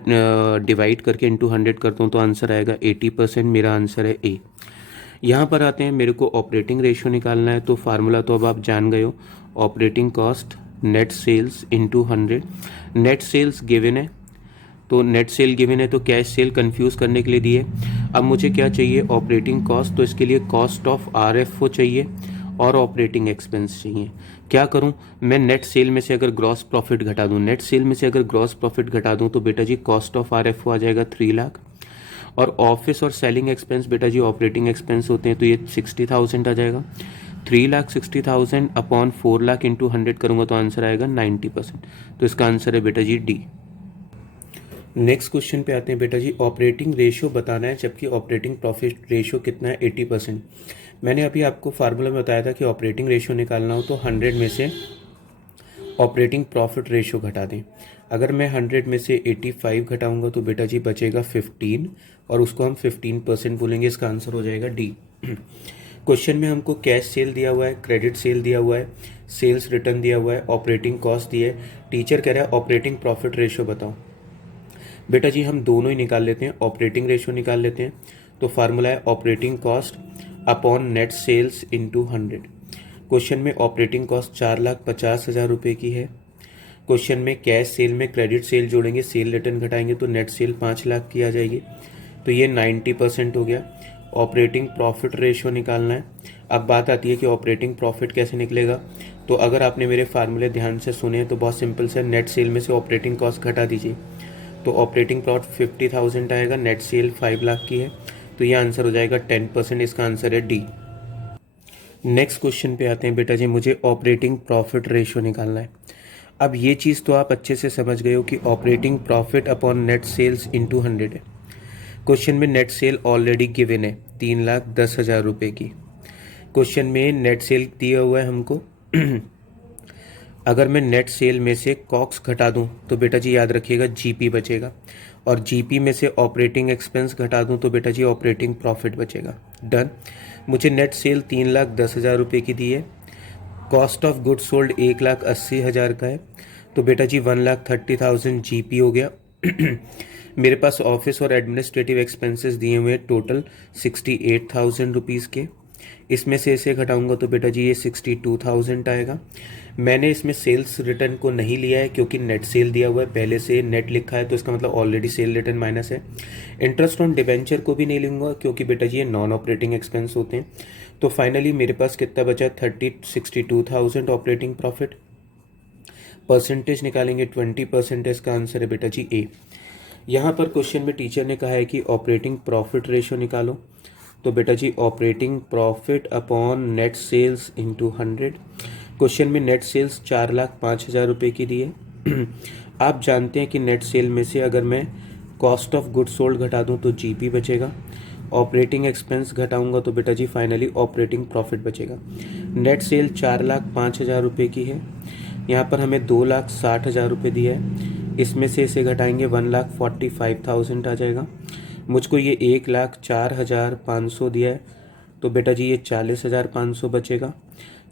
डिवाइड करके इंटू 100 करता हूँ तो आंसर आएगा 80%। मेरा आंसर है ए। यहाँ पर आते हैं, मेरे को ऑपरेटिंग रेशियो निकालना है तो फार्मूला तो अब आप जान गए हो, operating cost net sales into 100। Net sales given है तो नेट सेल गिवन है तो कैश सेल कंफ्यूज करने के लिए दिए। अब मुझे क्या चाहिए, ऑपरेटिंग कॉस्ट, तो इसके लिए कॉस्ट ऑफ RFO चाहिए और ऑपरेटिंग एक्सपेंस चाहिए। क्या करूं मैं, नेट सेल में से अगर ग्रॉस प्रॉफिट घटा दूं, नेट सेल में से अगर ग्रॉस प्रॉफिट घटा दूं तो बेटा जी कॉस्ट ऑफ RFO आ जाएगा 3 लाख और ऑफिस और सेलिंग एक्सपेंस बेटा जी ऑपरेटिंग एक्सपेंस होते हैं तो ये 60,000 आ जाएगा। 3,60,000 अपॉन 4 लाख इंटू 100 करूंगा तो आंसर आएगा 90%। तो इसका आंसर है बेटा जी डी। नेक्स्ट क्वेश्चन पे आते हैं बेटा जी, ऑपरेटिंग रेशियो बताना है जबकि ऑपरेटिंग प्रॉफिट रेशियो कितना है 80%। मैंने अभी आपको फार्मूला में बताया था कि ऑपरेटिंग रेशियो निकालना हो तो 100 में से ऑपरेटिंग प्रॉफिट रेशियो घटा दें। अगर मैं 100 में से 85 घटाऊंगा तो बेटा जी बचेगा 15 और उसको हम 15% बोलेंगे। इसका आंसर हो जाएगा डी। क्वेश्चन में हमको कैश सेल दिया हुआ है, क्रेडिट सेल दिया हुआ है, सेल्स रिटर्न दिया हुआ है, ऑपरेटिंग कॉस्ट दिया है। टीचर कह रहा है ऑपरेटिंग प्रॉफिट रेशियो बताओ। बेटा जी हम दोनों ही निकाल लेते हैं, ऑपरेटिंग रेशियो निकाल लेते हैं। तो फार्मूला है operating cost upon net sales into 100। Question में ऑपरेटिंग कॉस्ट 4,50,000 रुपये की है। क्वेश्चन में कैश सेल में क्रेडिट सेल जोड़ेंगे, सेल रिटर्न घटाएंगे तो नेट सेल 5 लाख की आ जाएगी। तो ये 90% हो गया। ऑपरेटिंग प्रॉफिट रेशियो निकालना है। अब बात आती है कि ऑपरेटिंग प्रॉफिट कैसे निकलेगा। तो अगर आपने मेरे फार्मूले ध्यान से सुने तो बहुत सिंपल से, नेट सेल में से ऑपरेटिंग कॉस्ट घटा दीजिए तो ऑपरेटिंग प्रॉफिट 50,000 आएगा, नेट सेल 5 लाख की है तो ये आंसर हो जाएगा 10%। इसका आंसर है डी। नेक्स्ट क्वेश्चन पे आते हैं बेटा जी, मुझे ऑपरेटिंग प्रॉफिट रेशियो निकालना है। अब ये चीज़ तो आप अच्छे से समझ गए हो कि operating profit upon net sales into 100 है। क्वेश्चन में नेट सेल ऑलरेडी गिवन है 3,10,000 रुपये की। क्वेश्चन में नेट सेल दिया हुआ है हमको अगर मैं नेट सेल में से कॉक्स घटा दूं तो बेटा जी याद रखिएगा जीपी बचेगा और जीपी में से ऑपरेटिंग एक्सपेंस घटा दूं तो बेटा जी ऑपरेटिंग प्रॉफिट बचेगा। डन। मुझे नेट सेल 3,10,000 रुपये की दी है, कॉस्ट ऑफ गुड्स सोल्ड 1,80,000 का है तो बेटा जी 1,30,000 जीपी हो गया। मेरे पास ऑफिस और एडमिनिस्ट्रेटिव एक्सपेंसेस दिए हुए टोटल 68,000 रुपीज़ के। इसमें से इसे घटाऊंगा तो बेटा जी ये 62,000 आएगा। मैंने इसमें सेल्स रिटर्न को नहीं लिया है क्योंकि नेट सेल दिया हुआ है, पहले से नेट लिखा है तो इसका मतलब ऑलरेडी सेल रिटर्न माइनस है। इंटरेस्ट ऑन डिबेंचर को भी नहीं लूँगा क्योंकि बेटा जी ये नॉन ऑपरेटिंग एक्सपेंस होते हैं। तो फाइनली मेरे पास कितना बचा, 62,000 ऑपरेटिंग प्रॉफिट। परसेंटेज निकालेंगे 20%, इसका आंसर है बेटा जी ए। यहाँ पर क्वेश्चन में टीचर ने कहा है कि ऑपरेटिंग प्रॉफिट रेशियो निकालो तो बेटा जी operating profit upon net sales into 100। Question में नेट सेल्स 4,05,000 रुपये की दी है। आप जानते हैं कि नेट सेल में से अगर मैं कॉस्ट ऑफ गुड सोल्ड घटा दूं तो जीपी बचेगा, ऑपरेटिंग एक्सपेंस घटाऊंगा तो बेटा जी फाइनली ऑपरेटिंग प्रॉफिट बचेगा। नेट सेल 4,05,000 रुपये की है, यहाँ पर हमें 2,60,000 रुपये दिया है, इसमें से इसे घटाएंगे 1,45,000 आ जाएगा। मुझको ये 1,04,500 दिया है, तो बेटा जी ये 40,500 बचेगा।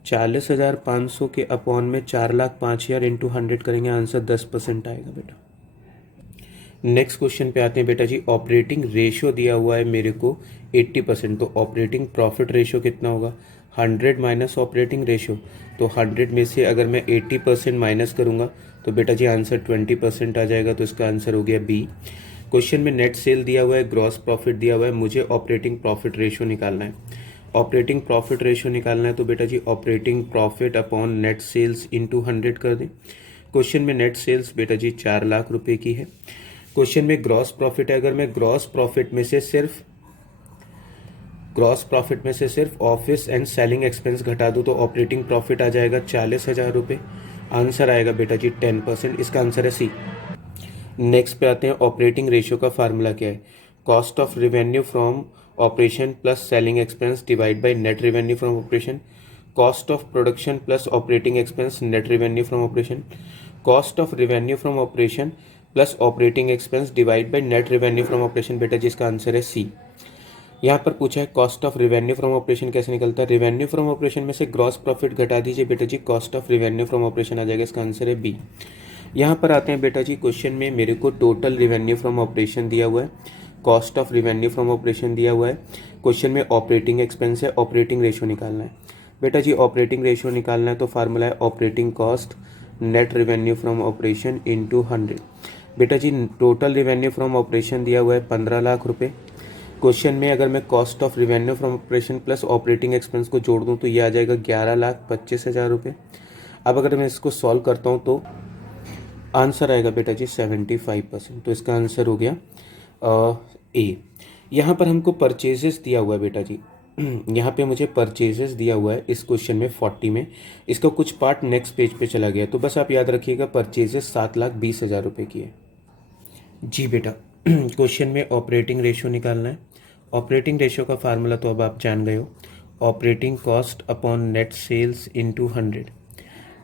40,500 के अपॉन में 4,05,000 इंटू 100 करेंगे, आंसर 10% आएगा बेटा। नेक्स्ट क्वेश्चन पे आते हैं बेटा जी। ऑपरेटिंग रेशियो दिया हुआ है मेरे को 80%, तो ऑपरेटिंग प्रॉफिट रेशियो कितना होगा? 100 माइनस ऑपरेटिंग रेशियो, तो 100 में से अगर मैं 80% माइनस करूंगा तो बेटा जी आंसर 20% आ जाएगा, तो इसका आंसर हो गया बी। क्वेश्चन में नेट सेल दिया हुआ है, ग्रॉस प्रॉफिट दिया हुआ है, मुझे ऑपरेटिंग प्रॉफिट रेशियो निकालना है। ऑपरेटिंग प्रॉफिट रेशियो निकालना है तो बेटा जी operating profit upon net sales into 100 कर दें। क्वेश्चन में नेट सेल्स बेटा जी 4 लाख रुपए की है। क्वेश्चन में ग्रॉस प्रॉफिट है, अगर मैं ग्रॉस प्रॉफिट में से सिर्फ ऑफिस एंड सेलिंग एक्सपेंस घटा दूं तो ऑपरेटिंग प्रॉफिट आ जाएगा 40,000 रुपये। आंसर आएगा बेटा जी 10%, इसका आंसर है सी। नेक्स्ट पे आते हैं, ऑपरेटिंग रेशियो का फार्मूला क्या है? Cost of revenue from operation plus selling expense divide by net revenue from operation. Cost of production plus operating expense net revenue from operation. Cost of revenue from operation plus operating expense divide by net revenue from operation. बेटा जी इसका answer है सी। यहाँ पर पूछा है cost of revenue from operation कैसे निकलता है? रिवेन्यू फ्रॉम ऑपरेशन में से ग्रॉस प्रॉफिट घटा दीजिए बेटा जी, cost of revenue from operation आ जाएगा, इसका आंसर है बी। यहाँ पर आते हैं बेटा जी, क्वेश्चन में मेरे को टोटल रिवेन्यू फ्रॉम ऑपरेशन दिया हुआ है, cost of revenue from operation दिया हुआ है। क्वेश्चन में ऑपरेटिंग एक्सपेंस है, ऑपरेटिंग रेशियो निकालना है। बेटा जी ऑपरेटिंग रेशियो निकालना है तो फार्मूला है operating cost net revenue from operation into 100। बेटा जी टोटल रिवेन्यू फ्रॉम ऑपरेशन दिया हुआ है 15 लाख रुपए। क्वेश्चन में अगर मैं cost of revenue from operation plus operating expense को जोड़ दूं तो ये आ जाएगा 11,25,000 रुपये। अब अगर मैं इसको सॉल्व करता हूं तो आंसर आएगा बेटा जी 75%, तो इसका आंसर हो गया ए। यहाँ पर हमको परचेजेस दिया हुआ है बेटा जी, यहाँ पे मुझे परचेजेस दिया हुआ है इस क्वेश्चन में 40 में, इसका कुछ पार्ट नेक्स्ट पेज पे चला गया, तो बस आप याद रखिएगा परचेजेस 7,20,000 रुपये की है। जी बेटा क्वेश्चन में ऑपरेटिंग रेशियो निकालना है। ऑपरेटिंग रेशियो का फार्मूला तो अब आप जान गए हो, operating cost upon net sales into 100।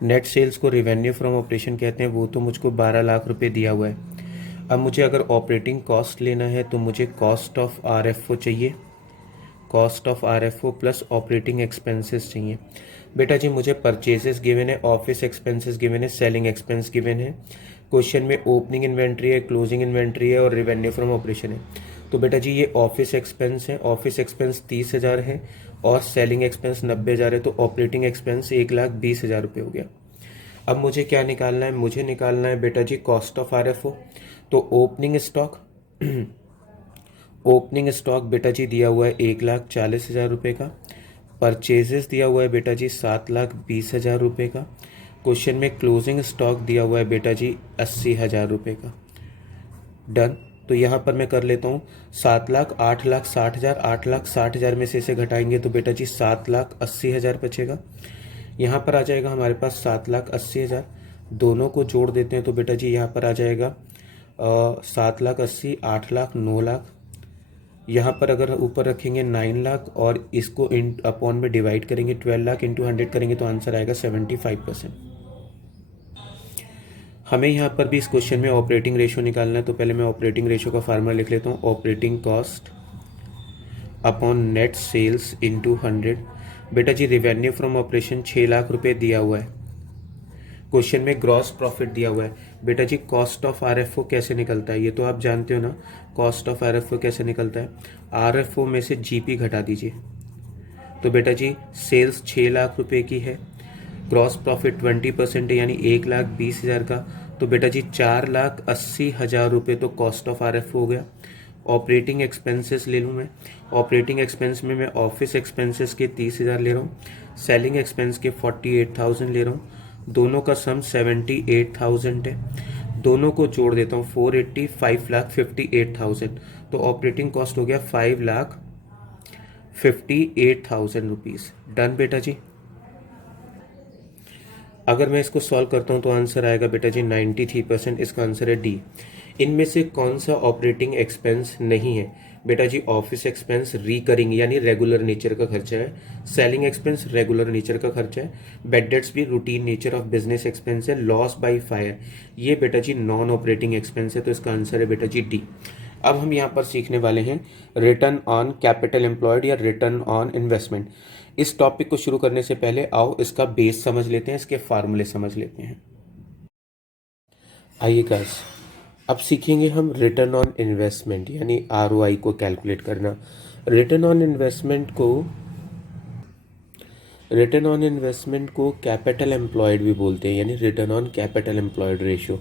Net sales को रिवेन्यू फ्रॉम ऑपरेशन कहते हैं, वो तो मुझको 12 लाख रुपए दिया हुआ है। अब मुझे अगर ऑपरेटिंग कॉस्ट लेना है तो मुझे कॉस्ट ऑफ आरएफओ चाहिए, cost of RFO plus operating expenses चाहिए। बेटा जी मुझे परचेजेस गिवन है, ऑफिस एक्सपेंसेस गिवन है, सेलिंग एक्सपेंस गिवन है। क्वेश्चन में ओपनिंग इन्वेंट्री है, क्लोजिंग इन्वेंट्री है और रिवेन्यू फ्रॉम ऑपरेशन है। तो बेटा जी ये ऑफिस एक्सपेंस है, ऑफिस एक्सपेंस 30,000 है और सेलिंग एक्सपेंस 90,000 है, तो ऑपरेटिंग एक्सपेंस 1,20,000 रुपये हो गया। अब मुझे क्या निकालना है? मुझे निकालना है बेटा जी कॉस्ट ऑफ आरएफओ। तो ओपनिंग स्टॉक ओपनिंग स्टॉक बेटा जी दिया हुआ है 1,40,000 रुपये का। परचेजेस दिया हुआ है बेटा जी 7,20,000 रुपये का। क्वेश्चन में क्लोजिंग स्टॉक दिया हुआ है बेटा जी 80,000 रुपये का। डन। तो यहाँ पर मैं कर लेता हूँ 7 लाख 8,60,000, 8,60,000 में से इसे घटाएंगे तो बेटा जी 7,80,000 बचेगा। यहाँ पर आ जाएगा हमारे पास 7,80,000, दोनों को जोड़ देते हैं तो बेटा जी यहाँ पर आ जाएगा 7,80,000, 8 लाख, 9 लाख। यहाँ पर अगर ऊपर रखेंगे 9 लाख और इसको इन अपॉन में डिवाइड करेंगे 12 लाख इंटू 100 करेंगे तो आंसर आएगा 75%। हमें यहाँ पर भी इस क्वेश्चन में ऑपरेटिंग रेशियो निकालना है, तो पहले मैं ऑपरेटिंग रेशियो का फार्मूला लिख लेता हूँ, operating cost upon net sales into 100। बेटा जी रिवेन्यू फ्रॉम ऑपरेशन 6 लाख रुपए दिया हुआ है। क्वेश्चन में ग्रॉस प्रॉफिट दिया हुआ है। बेटा जी कॉस्ट ऑफ आरएफओ कैसे निकलता है? ये तो आप जानते हो ना, कॉस्ट ऑफ आरएफओ कैसे निकलता है? आरएफओ में से जीपी घटा दीजिए। तो बेटा जी सेल्स 6 लाख रुपए की है, ग्रॉस प्रॉफिट 20% है यानी 1,20,000 का, तो बेटा जी 4,80,000 रुपये तो कॉस्ट ऑफ आरएफओ हो गया। ऑपरेटिंग एक्सपेंसेस ले लूँ मैं, ऑपरेटिंग एक्सपेंस में मैं ऑफिस एक्सपेंसेस के 30,000 ले रहा हूँ, सेलिंग एक्सपेंस के 48,000 ले रहा हूँ, दोनों का सम 78,000 है। दोनों को जोड़ देता हूँ 480, 5,58,000, तो ऑपरेटिंग कॉस्ट हो गया 58,000 रुपीज़। डन बेटा जी। अगर मैं इसको सॉल्व करता हूँ तो आंसर आएगा बेटा जी 93%। इसका आंसर है डी। इनमें से कौन सा ऑपरेटिंग एक्सपेंस नहीं है? बेटा जी ऑफिस एक्सपेंस रिकरिंग यानी रेगुलर नेचर का खर्चा है। सेलिंग एक्सपेंस रेगुलर नेचर का खर्चा है। बेड डेट्स भी routine nature of business expense है। लॉस बाय फायर ये बेटा जी नॉन ऑपरेटिंग एक्सपेंस है, तो इसका आंसर है बेटा जी डी। अब हम यहाँ पर सीखने वाले हैं रिटर्न ऑन कैपिटल एम्प्लॉयड या रिटर्न ऑन इन्वेस्टमेंट। इस टॉपिक को शुरू करने से पहले आओ इसका बेस समझ लेते हैं, इसके फार्मूले समझ लेते हैं। आइए गाइस, अब सीखेंगे हम रिटर्न ऑन इन्वेस्टमेंट यानी आरओआई को कैलकुलेट करना। रिटर्न ऑन इन्वेस्टमेंट को कैपिटल एम्प्लॉयड भी बोलते हैं, यानी return on capital employed ratio.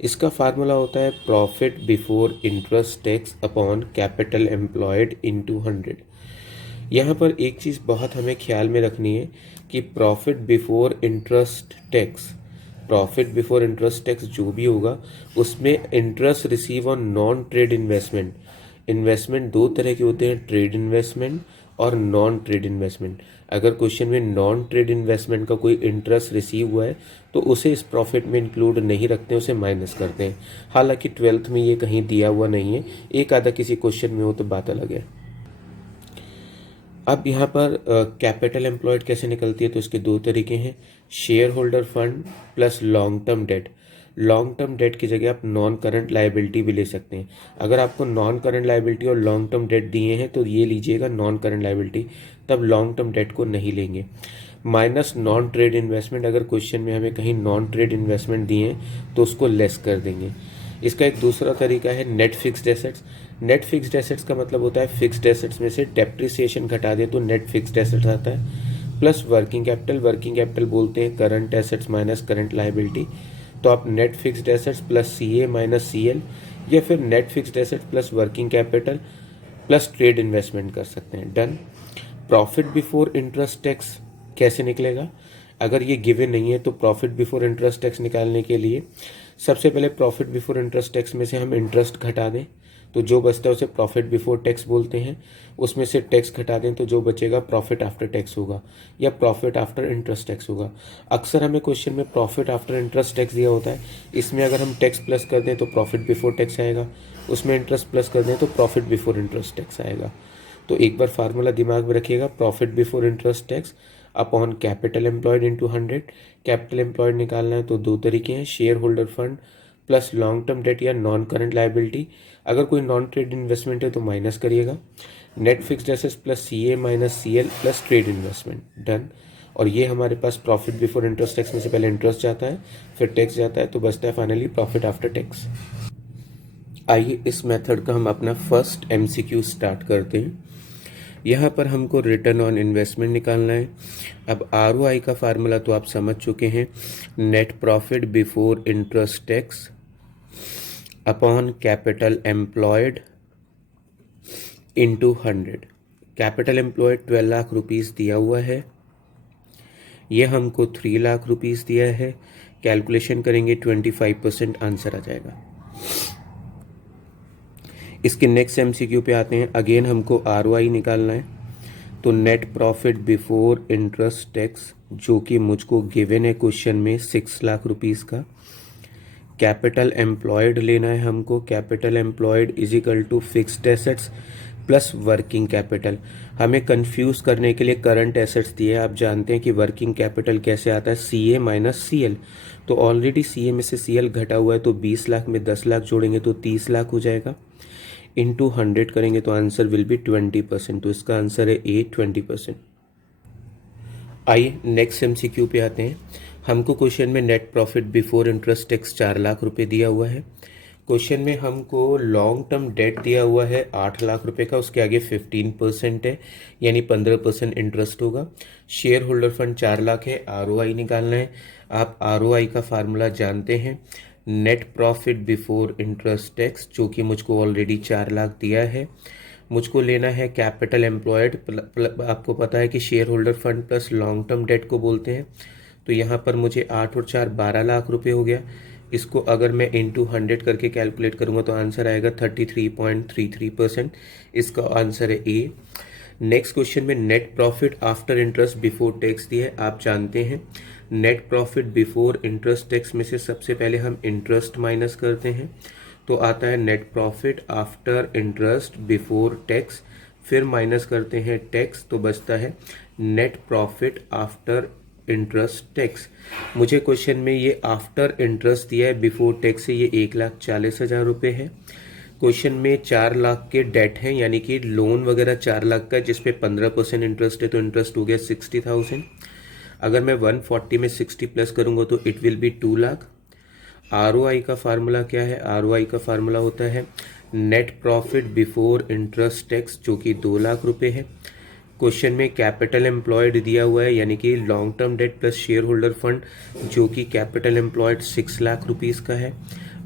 इसका फार्मूला होता है profit before interest tax upon capital employed into 100। यहाँ पर एक चीज़ बहुत हमें ख्याल में रखनी है कि प्रॉफिट बिफोर इंटरेस्ट टैक्स जो भी होगा उसमें interest receive on non trade investment दो तरह के होते हैं, ट्रेड इन्वेस्टमेंट और नॉन ट्रेड इन्वेस्टमेंट। अगर क्वेश्चन में नॉन ट्रेड इन्वेस्टमेंट का कोई इंटरेस्ट रिसीव हुआ है तो उसे इस प्रॉफिट में इंक्लूड नहीं रखते हैं, उसे माइनस करते हैं। हालांकि 12th में ये कहीं दिया हुआ नहीं है, एक आधा किसी क्वेश्चन में हो तो बात अलग है। अब यहाँ पर कैपिटल एम्प्लॉयड कैसे निकलती है, तो इसके दो तरीके हैं, share holder fund plus long term date. Long term date की जगह आप नॉन करंट लाइबिलिटी भी ले सकते हैं। अगर आपको नॉन करंट लाइबिलिटी और लॉन्ग टर्म डेट दिए हैं तो ये लीजिएगा नॉन करंट लाइबिलिटी, तब लॉन्ग टर्म डेट को नहीं लेंगे। माइनस नॉन ट्रेड इन्वेस्टमेंट, अगर क्वेश्चन में हमें कहीं नॉन ट्रेड इन्वेस्टमेंट दिए हैं तो उसको लेस कर देंगे। इसका एक दूसरा तरीका है net fixed assets. Net fixed assets का मतलब होता है फिक्स्ड एसेट्स में से डेप्रिसिएशन घटा दे तो नेट फिक्स्ड एसेट्स आता है। प्लस वर्किंग कैपिटल बोलते हैं current assets minus current liability. तो आप net fixed assets plus CA minus CL या फिर net fixed assets plus working capital plus trade investment कर सकते हैं। Done. Profit before interest tax कैसे निकलेगा? अगर ये गिवन नहीं है तो प्रॉफिट बिफोर इंटरेस्ट टैक्स निकालने के लिए सबसे पहले प्रॉफिट बिफोर इंटरेस्ट टैक्स में से हम इंटरेस्ट घटा दें तो जो बचता है उसे प्रॉफिट बिफोर टैक्स बोलते हैं। उसमें से टैक्स घटा दें तो जो बचेगा प्रॉफिट आफ्टर टैक्स होगा या प्रॉफिट आफ्टर इंटरेस्ट टैक्स होगा। अक्सर हमें क्वेश्चन में प्रॉफिट आफ्टर इंटरेस्ट टैक्स दिया होता है, इसमें अगर हम टैक्स प्लस कर दें तो प्रॉफिट बिफोर टैक्स आएगा, उसमें इंटरेस्ट प्लस कर दें तो प्रॉफिट बिफोर इंटरेस्ट टैक्स आएगा। तो एक बार फार्मूला दिमाग में रखिएगा, profit before interest tax upon capital employed into 100। Capital employed निकालना है तो दो तरीके हैं, share holder fund plus long term debt या नॉन करंट लाइबिलिटी। अगर कोई नॉन ट्रेड इन्वेस्टमेंट है तो माइनस करिएगा। Net fixed assets plus CA minus CL plus trade investment. Done. और ये हमारे पास प्रॉफिट बिफोर इंटरेस्ट टैक्स में से पहले इंटरेस्ट जाता है फिर टैक्स जाता है तो बचता है फाइनली प्रॉफिट आफ्टर टैक्स। आइए इस मेथड का हम अपना फर्स्ट एमसीक्यू स्टार्ट करते हैं। यहाँ पर हमको रिटर्न ऑन इन्वेस्टमेंट निकालना है। अब आरओआई का फार्मूला तो आप समझ चुके हैं, net profit before interest tax upon capital employed into 100। Capital employed 12 lakh rupees दिया हुआ है, ये हमको 3 लाख रुपीज़ दिया है। कैलकुलेशन करेंगे 25% आंसर आ जाएगा। इसके नेक्स्ट एमसीक्यू पे आते हैं। अगेन हमको आरओआई निकालना है, तो net profit before interest tax जो कि मुझको गिवन है क्वेश्चन में 6 लाख रुपीज़ का। कैपिटल एम्प्लॉयड लेना है हमको, capital employed is equal to fixed assets plus working capital. हमें कंफ्यूज करने के लिए करंट एसेट्स दिए, आप जानते हैं कि वर्किंग कैपिटल कैसे आता है, सीए माइनस सीएल। तो ऑलरेडी सीए में से सीएल घटा हुआ है तो 20 लाख में 10 लाख जोड़ेंगे तो 30 लाख हो जाएगा। इंटू 100 करेंगे तो आंसर विल बी 20%। तो इसका आंसर है ए 20%। आइए नेक्स्ट एमसीक्यू पे आते हैं। हमको क्वेश्चन में net profit before interest tax 4 lakh रुपए दिया हुआ है। क्वेश्चन में हमको लॉन्ग टर्म डेट दिया हुआ है 8 लाख रुपए का, उसके आगे 15% है यानी 15% इंटरेस्ट होगा। शेयर होल्डर फंड 4 लाख है, आरओआई निकालना है। आप आरओआई का फार्मूला जानते हैं, net profit before interest tax जो कि मुझको ऑलरेडी 4 लाख दिया है। मुझको लेना है कैपिटल एम्प्लॉयड, आपको पता है कि share holder fund plus long term date को बोलते हैं। तो यहाँ पर मुझे 8 और 4 12 लाख रुपए हो गया। इसको अगर मैं इंटू 100 करके कैलकुलेट करूँगा तो आंसर आएगा 33.33%। इसका आंसर है ए। नेक्स्ट क्वेश्चन में net profit after interest before tax दिया है। आप जानते हैं net profit before interest tax में से सबसे पहले हम इंटरेस्ट माइनस करते हैं, तो आता है net profit after interest before tax, फिर माइनस करते हैं टैक्स तो बचता है net profit after interest tax. मुझे क्वेश्चन में ये आफ्टर इंटरेस्ट दिया है, बिफोर टैक्स से ये 1,40,000 रुपये है। क्वेश्चन में 4 लाख के डेट हैं, यानी कि लोन वगैरह 4 लाख का है जिसपे 15% इंटरेस्ट है, तो इंटरेस्ट हो गया 60,000। अगर मैं 140 में 60 प्लस करूँगा तो it will be 2 lakh. ROI का फार्मूला क्या है? ROI का फार्मूला होता है net profit before interest tax, जो कि 2 लाख रुपए है। क्वेश्चन में कैपिटल एम्प्लॉयड दिया हुआ है, यानी कि long term date plus share holder fund, जो कि कैपिटल एम्प्लॉयड 6 लाख रुपीज़ का है।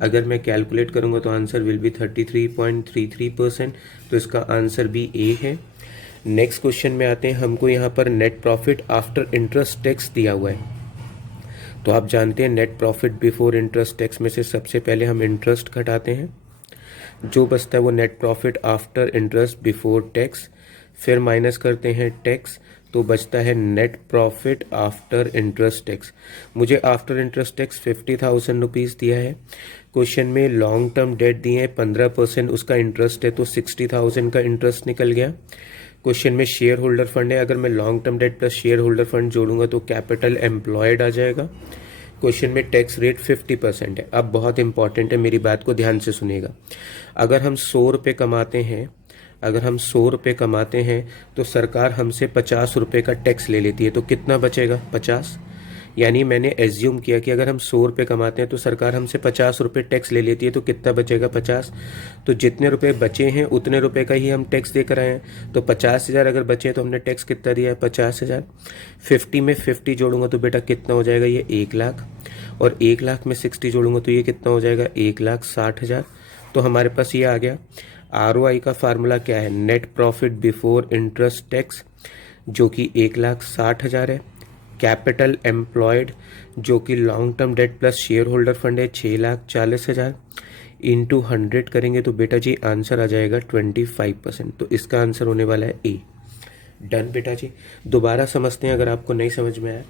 अगर मैं कैलकुलेट करूंगा तो आंसर विल बी 33.33%, तो इसका आंसर भी ए है। नेक्स्ट क्वेश्चन में आते हैं, हमको यहाँ पर net profit after interest tax दिया हुआ है। तो आप जानते हैं net profit before interest tax में से सबसे पहले हम इंटरेस्ट घटाते हैं, जो बचता है वो net profit after interest before tax, फिर माइनस करते हैं टैक्स तो बचता है net profit after interest tax. मुझे आफ्टर इंटरेस्ट टैक्स 50,000 रुपीज़ दिया है। क्वेश्चन में लॉन्ग टर्म डेट दिए हैं, 15% उसका इंटरेस्ट है, तो 60,000 का इंटरेस्ट निकल गया। क्वेश्चन में शेयर होल्डर फंड है, अगर मैं long term date plus share holder fund जोड़ूंगा तो कैपिटल एम्प्लॉयड आ जाएगा। क्वेश्चन में टैक्स रेट 50% है। अब बहुत इंपॉर्टेंट है, मेरी बात को ध्यान से सुनिएगा। अगर हम 100 रुपये कमाते हैं, अगर हम 100 रुपये कमाते हैं तो सरकार हमसे 50 रुपये का टैक्स ले लेती है, तो कितना बचेगा? 50। यानी मैंने एज्यूम किया कि अगर हम 100 रुपये कमाते हैं तो सरकार हमसे 50 रुपये टैक्स ले लेती है, तो कितना बचेगा? 50। तो जितने रुपए बचे हैं उतने रुपए का ही हम टैक्स दे कर आए हैं, तो 50,000 अगर बचे तो हमने टैक्स कितना दिया है? 50,000। 50 में 50 जोड़ूंगा तो बेटा कितना हो जाएगा? ये 1 लाख। और 1 लाख में 60 जोड़ूंगा तो ये कितना हो जाएगा? 1,60,000। तो हमारे पास ये आ गया। ROI का फार्मूला क्या है? Net profit before interest tax, जो कि 1,60,000 है। कैपिटल एम्प्लॉयड, जो कि long term date plus share holder fund है, 6,40,000 इंटू 100 करेंगे तो बेटा जी आंसर आ जाएगा 25%। तो इसका आंसर होने वाला है ए। डन बेटा जी। दोबारा समझते हैं अगर आपको नहीं समझ में आया।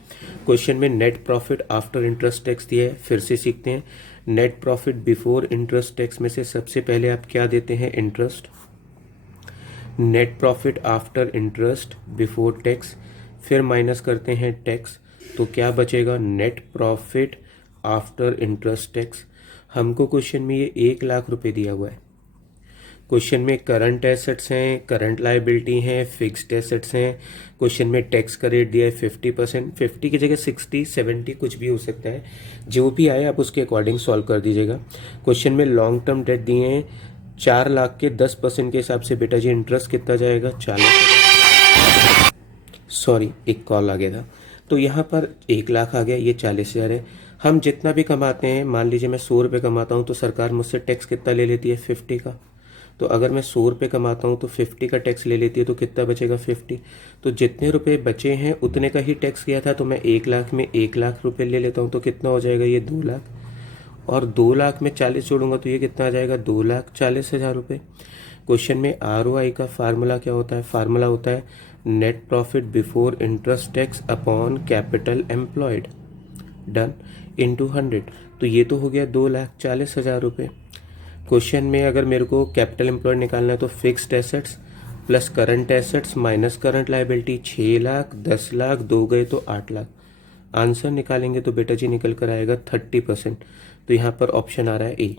क्वेश्चन में net profit after interest tax दिया है, फिर से सीखते हैं। Net profit before interest tax में से सबसे पहले आप क्या देते हैं? Interest. Net profit after interest before tax, फिर माइनस करते हैं टैक्स, तो क्या बचेगा? Net profit after interest tax. हमको क्वेश्चन में ये 1 लाख रुपए दिया हुआ है। क्वेश्चन में करंट एसेट्स हैं, करंट लायबिलिटी हैं, फिक्स्ड एसेट्स हैं। क्वेश्चन में टैक्स का रेट दिया है 50%, 50 की जगह 60, 70 कुछ भी हो सकता है। जो भी आए आप उसके अकॉर्डिंग सॉल्व कर दीजिएगा। क्वेश्चन में लॉन्ग टर्म डेट दिए हैं 4 लाख के 10% के हिसाब से बेटा जी इंटरेस्ट कितना जाएगा? 40,000। सॉरी, एक कॉल आ गया था। तो यहाँ पर 1 लाख आ गया, ये 40,000 है। हम जितना भी कमाते हैं, मान लीजिए मैं 100 रुपये कमाता हूँ तो सरकार मुझसे टैक्स कितना ले लेती है? 50 का। तो अगर मैं 100 रुपये कमाता हूँ तो 50 का टैक्स ले लेती है, तो कितना बचेगा? 50। तो जितने रुपए बचे हैं उतने का ही टैक्स किया था, तो मैं 1 लाख में 1 लाख रुपये ले लेता हूँ, तो कितना हो जाएगा? ये 2 लाख। और 2 लाख में 40 जोड़ूंगा तो ये कितना आ जाएगा? 2,40,000 रुपये। क्वेश्चन में ROI का फार्मूला क्या होता है? फार्मूला होता है net profit before interest tax upon capital employed, done, into 100। तो ये तो हो गया 2,40,000 रुपये। क्वेश्चन में अगर मेरे को कैपिटल एम्प्लॉयड निकालना है तो fixed assets plus current assets minus current liability, 6 lakh, 10 lakh, 2 गए तो 8 लाख। आंसर निकालेंगे तो बेटा जी निकल कर आएगा 30%। तो यहाँ पर ऑप्शन आ रहा है ए।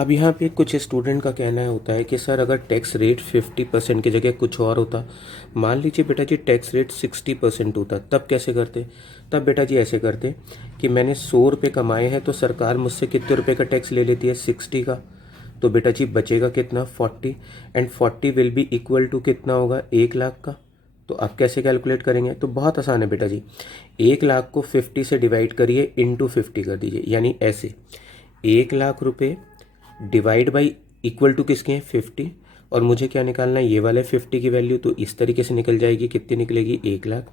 अब यहाँ पे कुछ स्टूडेंट का कहना होता है कि सर अगर टैक्स रेट 50% की जगह कुछ और होता, मान लीजिए बेटा जी टैक्स रेट 60% होता, तब कैसे करते? तब बेटा जी ऐसे करते कि मैंने 100 रुपये कमाए हैं तो सरकार मुझसे कितने रुपए का टैक्स ले लेती है? 60 का। तो बेटा जी बचेगा कितना? 40। And 40 will be equal to कितना होगा? 1 लाख का। तो आप कैसे कैलकुलेट करेंगे? तो बहुत आसान है बेटा जी, 1 लाख को 50 से डिवाइड करिए, इंटू 50 कर दीजिए। यानी ऐसे 1 लाख रुपये डिवाइड बाई इक्वल टू किसके हैं? 50। और मुझे क्या निकालना है? ये वाले 50 की वैल्यू, तो इस तरीके से निकल जाएगी। कितनी निकलेगी? 1 लाख।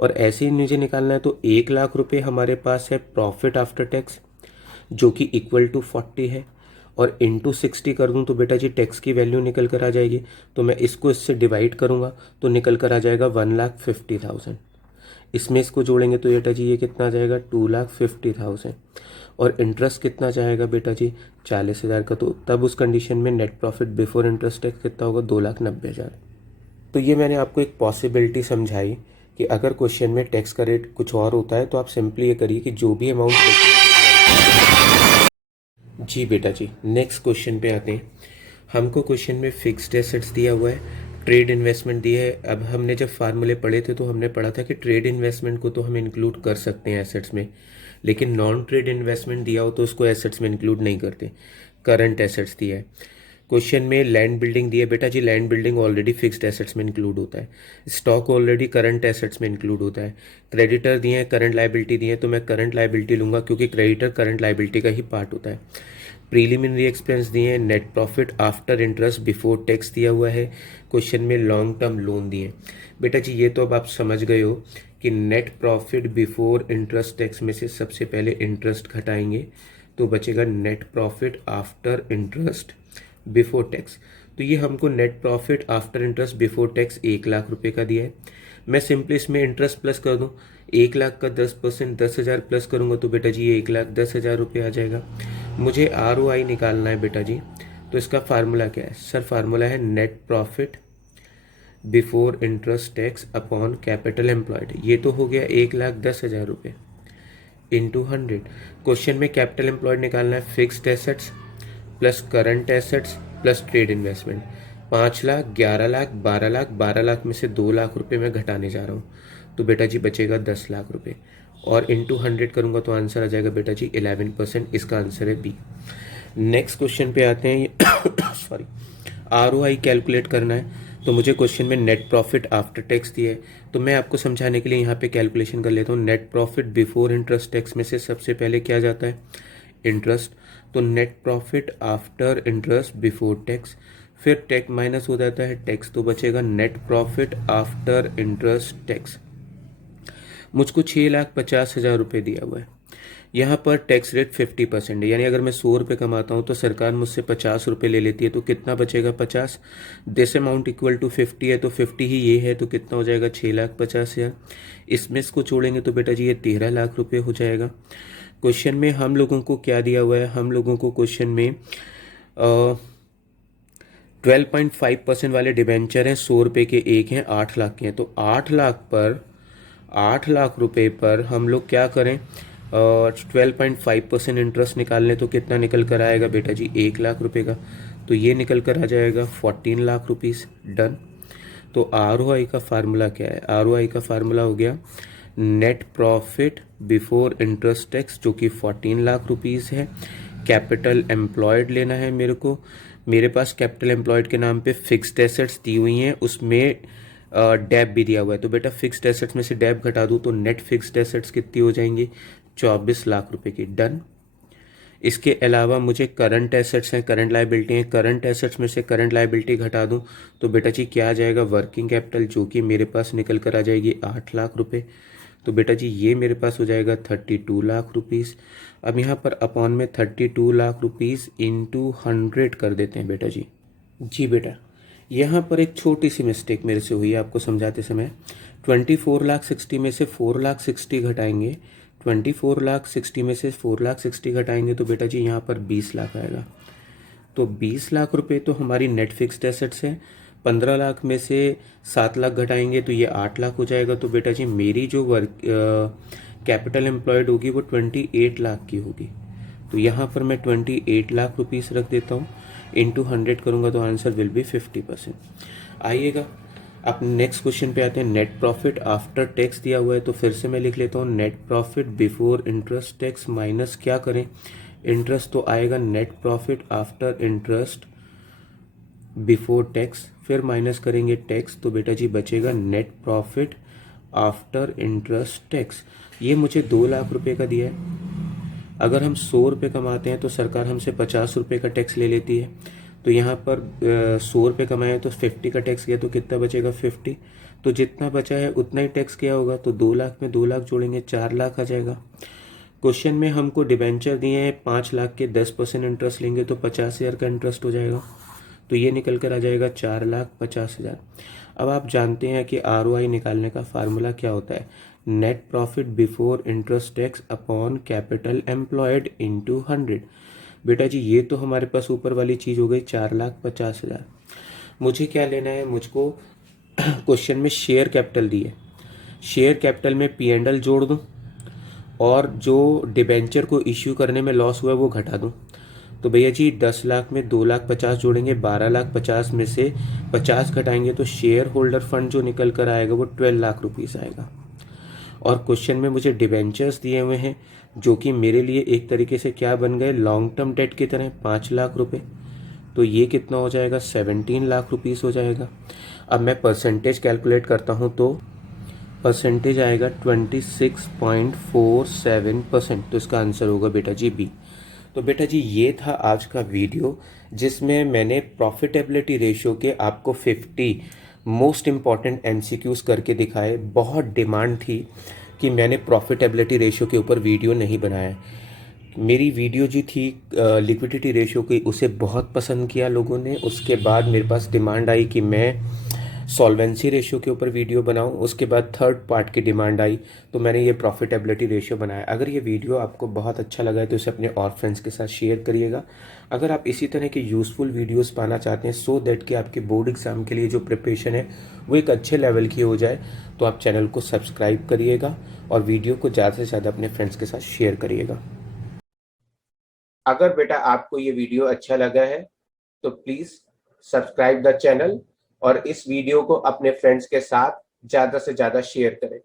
और ऐसे ही मुझे निकालना है तो 1 लाख रुपए हमारे पास है प्रॉफिट आफ्टर टैक्स, जो कि इक्वल टू 40 है। और इंटू 60 कर दूं तो बेटा जी टैक्स की वैल्यू निकल कर आ जाएगी। तो मैं इसको इससे डिवाइड करूंगा तो निकल कर आ जाएगा 1,50,000। इसमें इसको जोड़ेंगे तो बेटा जी ये कितना आ जाएगा 2,50,000। और इंटरेस्ट कितना चाहेगा बेटा जी 40,000 का। तो तब उस कंडीशन में net profit before interest tax कितना होगा 2,90,000। तो ये मैंने आपको एक पॉसिबिलिटी समझाई कि अगर क्वेश्चन में टैक्स का रेट कुछ और होता है तो आप सिंपली ये करिए कि जो भी अमाउंट जी बेटा जी। नेक्स्ट क्वेश्चन पे आते हैं। हमको क्वेश्चन में फिक्स्ड एसेट्स दिया हुआ है, ट्रेड इन्वेस्टमेंट दिया है। अब हमने जब फार्मूले पढ़े थे तो हमने पढ़ा था कि ट्रेड इन्वेस्टमेंट को तो हम इंक्लूड कर सकते हैं एसेट्स में, लेकिन नॉन ट्रेड इन्वेस्टमेंट दिया हो तो उसको एसेट्स में इंक्लूड नहीं करते। करंट एसेट्स दिया है। क्वेश्चन में लैंड बिल्डिंग दिया है बेटा जी, land building already fixed assets में इंक्लूड होता है। स्टॉक ऑलरेडी करंट एसेट्स में इंक्लूड होता है। क्रेडिटर दिए हैं, करंट लायबिलिटी दिए हैं, तो मैं करंट लायबिलिटी लूंगा क्योंकि क्रेडिटर करंट लायबिलिटी का ही पार्ट होता है। प्रीलिमिनरी एक्सपेंस दिए हैं, net profit after interest before tax दिया हुआ है। क्वेश्चन में लॉन्ग टर्म लोन दिए। बेटा जी ये तो अब आप समझ गए हो कि net profit before interest tax में से सबसे पहले इंटरेस्ट घटाएंगे तो बचेगा net profit after interest before tax. तो ये हमको net profit after interest before tax 1,00,000 रुपये का दिया है। मैं सिंपली इसमें इंटरेस्ट प्लस कर दूं, 1,00,000 का 10% 10,000 प्लस करूंगा तो बेटा जी ये 1,10,000 रुपये आ जाएगा। मुझे ROI निकालना है बेटा जी, तो इसका फार्मूला क्या है सर? फार्मूला है net profit before interest tax upon capital employed. ये तो हो गया 1,10,000 रुपये इंटू 100। क्वेश्चन में कैपिटल एम्प्लॉयड निकालना है fixed assets plus current assets plus trade investment. 5,00,000, 11,00,000, 12,00,000, 12,00,000 में से 2,00,000 रुपये मैं घटाने जा रहा हूँ तो बेटा जी बचेगा 10,00,000 रुपये। और इंटू 100 करूँगा तो आंसर आ जाएगा बेटा जी 11%। इसका आंसर है बी। नेक्स्ट क्वेश्चन पे आते हैं। सॉरी, ROI कैलकुलेट करना है तो मुझे क्वेश्चन में नेट प्रॉफिट आफ्टर टैक्स दिया है, तो मैं आपको समझाने के लिए यहाँ पे कैलकुलेशन कर लेता हूँ। Net profit before interest tax में से सबसे पहले क्या जाता है? इंटरेस्ट। तो net profit after interest before tax, फिर टैक्स माइनस हो जाता है टैक्स, तो बचेगा net profit after interest tax. मुझको 6,50,000 रुपये दिया हुआ है। यहाँ पर टैक्स रेट 50% है, यानी अगर मैं 100 रुपये कमाता हूँ तो सरकार मुझसे 50 रुपये ले लेती है, तो कितना बचेगा 50। दिस अमाउंट इक्वल टू 50 है, तो 50 ही ये है, तो कितना हो जाएगा 6,50,000। इसमें इसको छोड़ेंगे तो बेटा जी ये 13,00,000 रुपये हो जाएगा। क्वेश्चन में हम लोगों को क्या दिया हुआ है? हम लोगों को क्वेश्चन में 12.5% वाले डिबेंचर हैं, 100 रुपये के एक हैं, 8,00,000 के हैं। तो 8,00,000 रुपये पर हम लोग क्या करें? 12.5% इंटरेस्ट निकाल लें तो कितना निकल कर आएगा बेटा जी 1,00,000 रुपये का। तो ये निकल कर आ जाएगा 14,00,000 रुपीज़। डन। तो ROI का फार्मूला क्या है? ROI का फार्मूला हो गया net profit before interest tax, जो कि 14,00,000 रुपीज़ है। कैपिटल एम्प्लॉयड लेना है मेरे को। मेरे पास कैपिटल एम्प्लॉयड के नाम पे फिक्स्ड एसेट्स दी हुई हैं, उसमें डेब भी दिया हुआ है, तो बेटा फिक्स्ड एसेट्स में से डेब घटा दूँ तो नेट फिक्स्ड एसेट्स कितनी हो जाएंगी? 24,00,000 रुपये की। डन। इसके अलावा मुझे करंट एसेट्स हैं, करंट लायबिलिटी हैं, करंट एसेट्स में से करंट लायबिलिटी घटा दूं तो बेटा जी क्या आ जाएगा? वर्किंग कैपिटल, जो कि मेरे पास निकल कर आ जाएगी 8,00,000 रुपये। तो बेटा जी ये मेरे पास हो जाएगा 32,00,000 रुपीज़। अब यहाँ पर अपॉन में 32,00,000 रुपीज़ इंटू 100 कर देते हैं बेटा जी। जी बेटा, यहाँ पर एक छोटी सी मिस्टेक मेरे से हुई है आपको समझाते समय। 24,60,000 में से 4,60,000 घटाएंगे, 24,60,000 में से 4,60,000 घटाएंगे तो बेटा जी यहाँ पर 20,00,000 आएगा। तो 20,00,000 रुपये तो हमारी नेट फिक्स्ड एसेट्स है। 15,00,000 में से 7,00,000 घटाएंगे तो ये 8,00,000 हो जाएगा। तो बेटा जी मेरी जो कैपिटल एम्प्लॉयड होगी वो 28,00,000 की होगी। तो यहाँ पर मैं 28,00,000 रुपीज़ रख देता हूँ, इंटू 100 करूँगा तो आंसर विल बी 50%। आइएगा अब नेक्स्ट क्वेश्चन पे आते हैं। नेट प्रॉफिट आफ्टर टैक्स दिया हुआ है, तो फिर से मैं लिख लेता हूँ net profit before interest tax minus क्या करें? इंटरेस्ट, तो आएगा net profit after interest before tax, फिर माइनस करेंगे टैक्स, तो बेटा जी बचेगा net profit after interest tax. ये मुझे 2,00,000 रुपये का दिया है। अगर हम 100 रुपये कमाते हैं तो सरकार हमसे 50 रुपये का टैक्स ले लेती है। तो यहाँ पर 100 रुपये कमाए तो 50 का टैक्स गया, तो कितना बचेगा 50। तो जितना बचा है उतना ही टैक्स क्या होगा, तो 2,00,000 में 2,00,000 जोड़ेंगे 4,00,000 आ जाएगा। क्वेश्चन में हमको डिबेंचर दिए हैं 5 लाख के 10% इंटरेस्ट लेंगे तो 50,000 का इंटरेस्ट हो जाएगा, तो ये निकल कर आ जाएगा 4,50,000। अब आप जानते हैं कि ROI निकालने का फार्मूला क्या होता है, net profit before interest tax upon capital employed into 100। बेटा जी ये तो हमारे पास ऊपर वाली चीज़ हो गई 4,50,000। मुझे क्या लेना है, मुझको क्वेश्चन में शेयर कैपिटल दी है, शेयर कैपिटल में P&L जोड़ दूँ और जो डिबेंचर को इश्यू करने में लॉस हुआ है वो घटा दूँ। तो भैया जी 10 लाख में 2,50,000 जोड़ेंगे, 12,50,000 में से 50 घटाएंगे तो शेयर होल्डर फंड जो निकल कर आएगा वो 12 लाख रुपीज़ आएगा। और क्वेश्चन में मुझे डिबेंचर्स दिए हुए हैं जो कि मेरे लिए एक तरीके से क्या बन गए, लॉन्ग टर्म डेट की तरह 5 लाख रुपए। तो ये कितना हो जाएगा, 17 लाख रुपीज़ हो जाएगा। अब मैं परसेंटेज कैलकुलेट करता हूँ तो परसेंटेज आएगा 26.47%। तो इसका आंसर होगा बेटा जी बी। तो बेटा जी ये था आज का वीडियो जिसमें मैंने प्रॉफिटेबिलिटी रेशियो के आपको 50 मोस्ट इम्पॉर्टेंट MCQs करके दिखाए। बहुत डिमांड थी कि मैंने प्रॉफिटेबिलिटी रेशियो के ऊपर वीडियो नहीं बनाया। मेरी वीडियो जी थी लिक्विडिटी रेशियो की, उसे बहुत पसंद किया लोगों ने। उसके बाद मेरे पास डिमांड आई कि मैं सॉल्वेंसी रेशियो के ऊपर वीडियो बनाऊं। उसके बाद थर्ड पार्ट की डिमांड आई तो मैंने ये प्रॉफिटेबिलिटी रेशियो बनाया। अगर ये वीडियो आपको बहुत अच्छा लगा है तो इसे अपने और फ्रेंड्स के साथ शेयर करिएगा। अगर आप इसी तरह के यूज़फुल वीडियोस पाना चाहते हैं सो दैट कि आपके बोर्ड एग्ज़ाम के लिए जो प्रिपरेशन है वो एक अच्छे लेवल की हो जाए, तो आप चैनल को सब्सक्राइब करिएगा और वीडियो को ज़्यादा से ज़्यादा अपने फ्रेंड्स के साथ शेयर करिएगा। अगर बेटा आपको ये वीडियो अच्छा लगा है तो प्लीज सब्सक्राइब द चैनल और इस वीडियो को अपने फ्रेंड्स के साथ ज्यादा से ज्यादा शेयर करें।